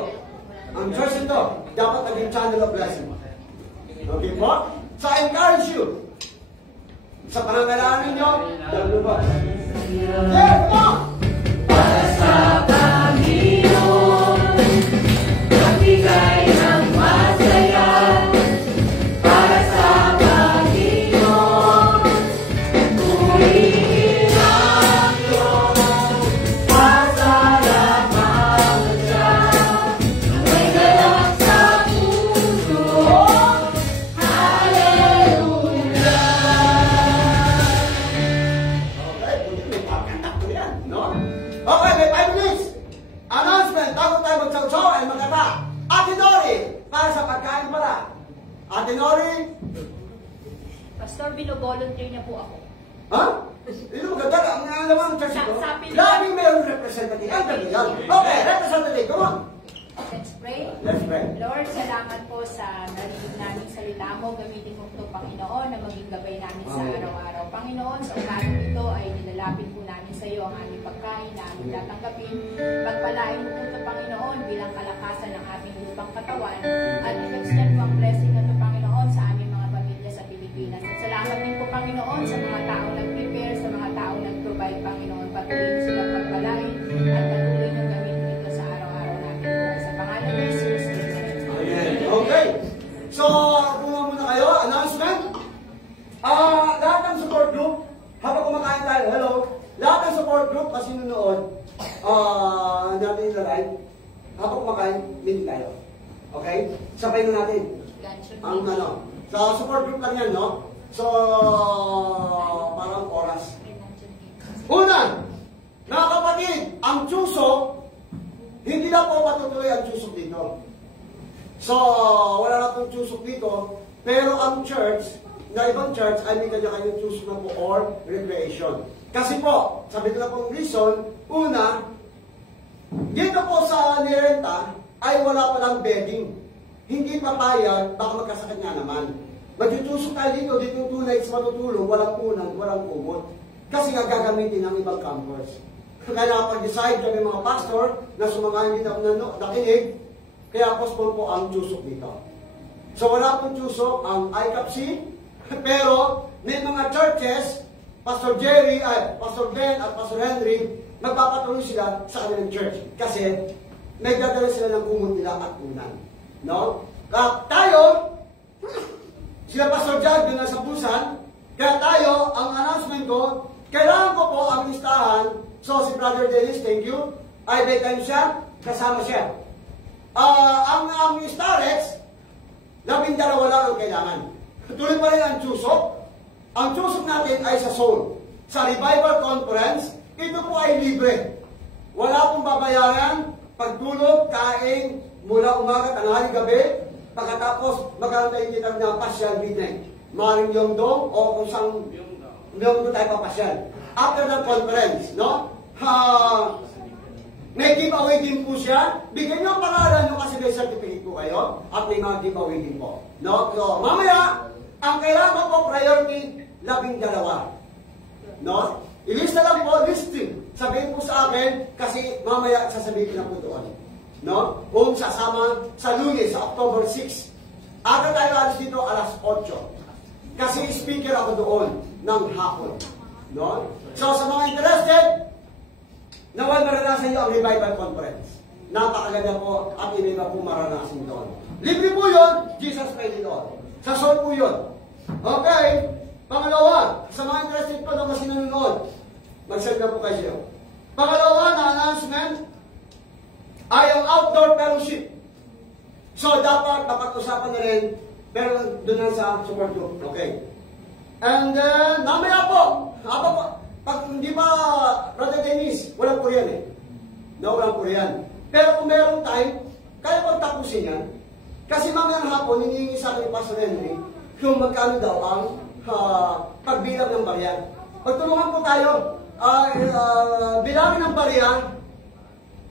Ang church ito, dapat naging channel of blessing. Okay po? So I encourage you, sa panangalanan ninyo, dahil ba? Yes po! Para sa Panginoon, magbigay ng masaya. Para sa Panginoon, purihin ang iyong pasalamat siya. May galak sa puso, hallelujah. Okay, may 5 minutes. Announcement, bago tayo magsaw-saw ay magkata. Ate Nori, para sa pagkain pala. Ate Nori. Pastor, bino-volunteer niya po ako. Ha? Ito maganda. Ang alam ang church ito. Sa Pilipinas. Laging mayroong representative. Ang galing yan. Okay, representative. Come on. Let's pray. Let's pray. Lord, salamat po sa narinig namin salita salita mo. Gamitin mo ito, Panginoon, na maging gabay namin sa araw-araw. Panginoon, sa umagang ito ay nilalapit po namin sa iyo ang aming pagkain na aming tatanggapin. Pagpalain mo po ito, Panginoon, bilang kalakasan ng aming lupang katawan. At i-extend mo ang blessing na ito, Panginoon, sa aming mga pamilya sa Pilipinas. At salamat din po, Panginoon, sa mga taong nag-prepare, sa mga taong nag-provide, Panginoon. Patuloy mo silang pagpalain at patuloy nyo gamitin ito sa araw-araw namin buhay. Sa pangalan ng Jesus, amen. Okay. So, bunga muna kayo. Announcement. Lahat ng support group, habang kumakain tayo, hello. Lahat ng support group, kasi nunood, natin ilalive, habang kumakain, meeting tayo. Okay? Sabay na natin. Ang sa support group lang yan, no? So, parang oras. Una, mga kapatid, ang tsusok, hindi na po matutuloy ang tsusok dito. So, wala na pong tsusok dito, pero ang church, na ibang church, ay may kanya-kanyang tsusok na po or recreation. Kasi po, sabi ko na pong reason, una, dito po sa nirenta, ay wala palang bedding. Hindi papayag, baka magkasakit nga naman. Magtutusok tayo dito, dito yung 2 nights matutulog, walang unan, walang kumot. Kasi nga gagamitin ng ibang campers. Kaya nakapag-decide kami mga pastor na sumangayon dito nakinig, kaya postpone po ang tusok dito. So wala pong tusok ang ICAPC, pero may mga churches, Pastor Jerry, Pastor Ben at Pastor Henry, magpapatuloy sila sa kanilang church. Kasi may dadala sila ng kumot nila at unan. No? Tayo, sila Pastor Jag doon sa Busan, kaya tayo, ang announcement ko, kailangan ko po ang listahan. So si Brother Dennis, thank you, ay daytime siya, kasama siya. Ang Starex, 12 lang ang kailangan. Tuloy pa rin ang tusok. Ang tusok natin ay sa Seoul. Sa Revival Conference, ito po ay libre. Wala pong babayaran, pagtulog, kain, mula umaga, tanghali, gabi, pagkatapos magkaroon tayo tinatawag na pasyal midnight. Maring Myeongdong o kung saan Myeongdong tayo papasyal. After the conference, no? May giveaway din po siya. Bigyan nyo ang pangalan nyo kasi may certificate po kayo. At may mga giveaway din po. No? So, mamaya, ang kailangan po priority, 12. No? Ilista lang po, listing. Sabihin po sa akin, kasi mamaya sasabihin na po doon. No? Kung sasama sa Lunes, sa October 6. Aga tayo alis dito, alas 8. Kasi speaker ako doon ng hapon. No? So, sa mga interested, nawal maranasan nyo ang Revival Conference. Napakaganda po at iniba po maranasan doon. Libre po yun, Jesus Christ doon. Sa Seoul po yun. Okay, pangalawa, sa mga interested po na mas nanonood, mag-send na po kayo. Pangalawa na announcement ay ang outdoor fellowship. So, dapat mapag-usapan na rin, pero doon na sa support group. Okay. And then, mamaya po, pag hindi pa, Brother Dennis, walang Korean eh. No, walang Korean. Pero kung meron time, kaya pang tapusin yan. Kasi mamayang hapon, hinihingi sa akin ni Pastor Henry, kung magkano daw ang pagbilang ng barya. Pagtulungan po tayo, bilangin ng barya,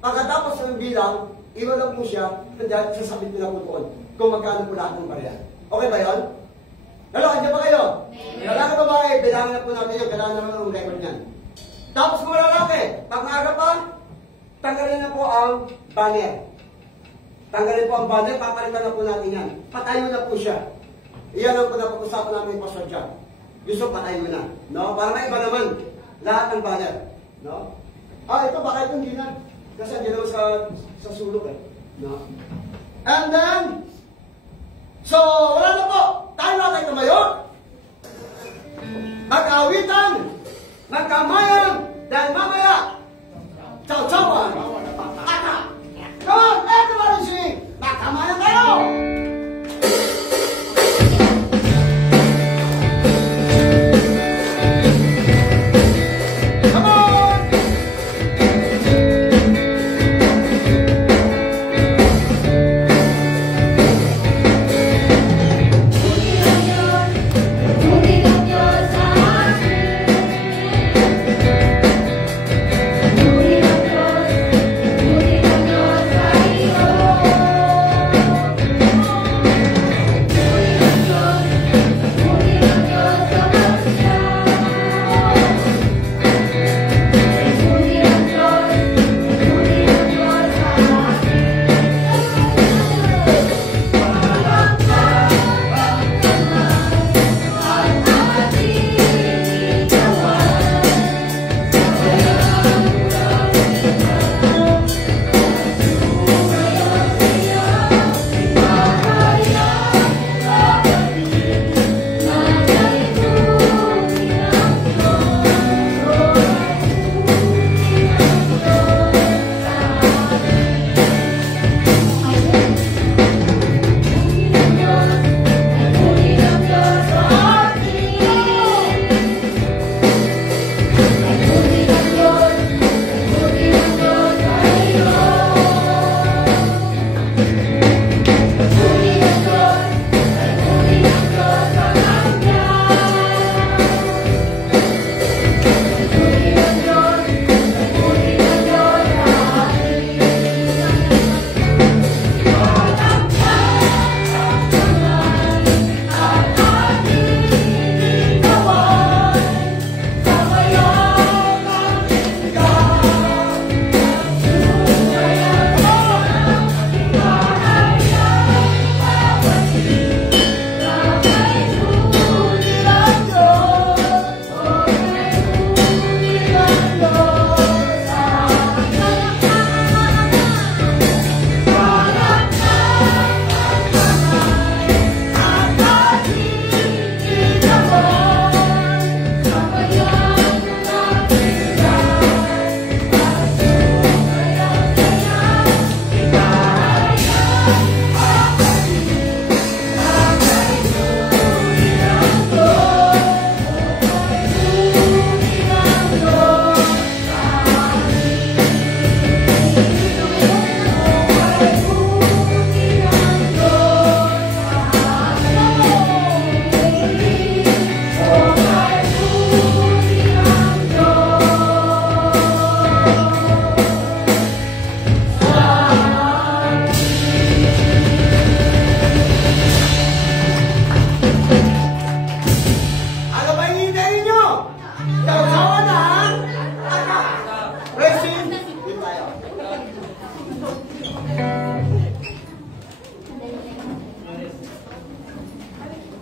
pagkatapos ng bilang, iwan lang po siya, dahil sasabit nila po doon, kung magkano po lahat ng barya. Okay ba yun? Hello, andyan ba kayo? Lalaki babae, bilangin na po natin yun, kailangan naman ang record niyan. Tapos mga lalaki, pag maaga pa, tanggalin na po ang banner. Tanggalin po ang banner, papalitan na po natin yan. Patayo na po siya. Iyan ang pinapag-usapan namin Pastor John. Gusto patayo na. No? Para may iba naman, lahat ng banner. No? Ito, baka ito hindi na. Kasi hindi naman sa sulok eh. No? And then, so, wala na po. Tayo na kayo tumayo. Mag-awitan. Magkamayan. Dahil mamaya, chow-chowan. Ata. Come on, everybody sing. Magkamayan kayo.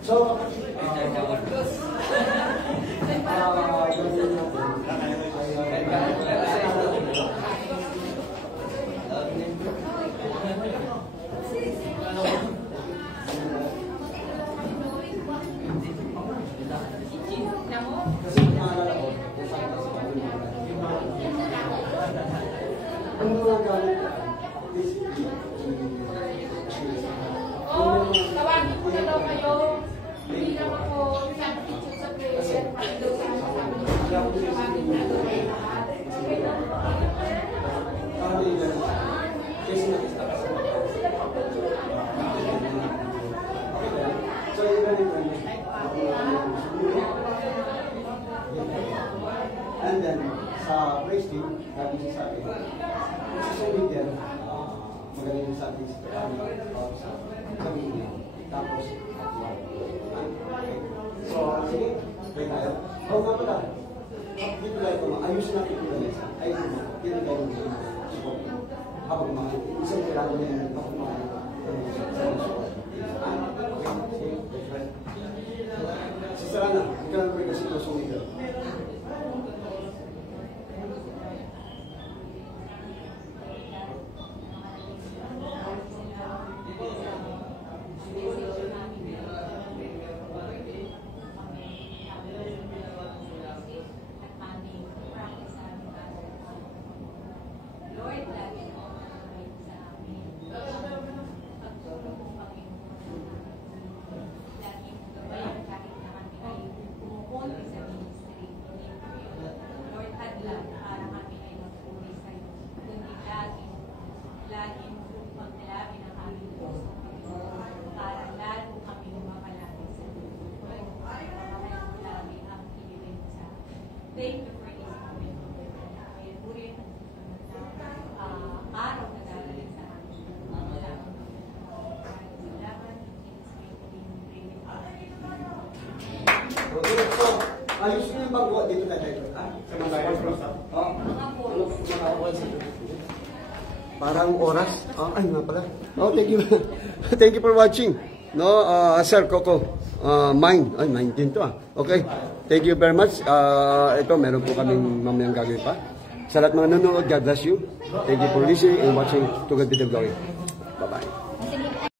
So, Tawagin ko na daw kayo. Hindi lang ako substitute sa prayer. Pag-ilaw sa akin sa amin. Tawagin na daw kayo lahat. Okay na? And then, sa praise team, sabi siya sa akin, sa leader, magaling sa atin sa pamilya. Tapos, so, sige, pwede tayo. Oo nga pala, dito tayo ko, ayusin natin ito na isa. Ayusin mo, dito tayo mo support. Habang mga, isang kailangan niya yung mga si Sarana, ikaw ang pwede kasi ito leader. Thank you for this moment. Kaya puri araw na darating sa amin. Salamat. So, ayos nyo yung paggawa dito na tayo. Sa mga parang oras. Ay nga pala. Thank you. Thank you for watching. No, Sir Coco. Mine. Ay, mine din to Okay. Thank you very much. Ito, meron po kaming mamayang gagawin pa. Sa lahat mga nanonood, God bless you. Thank you for listening and watching To God Be the Glory. Bye-bye.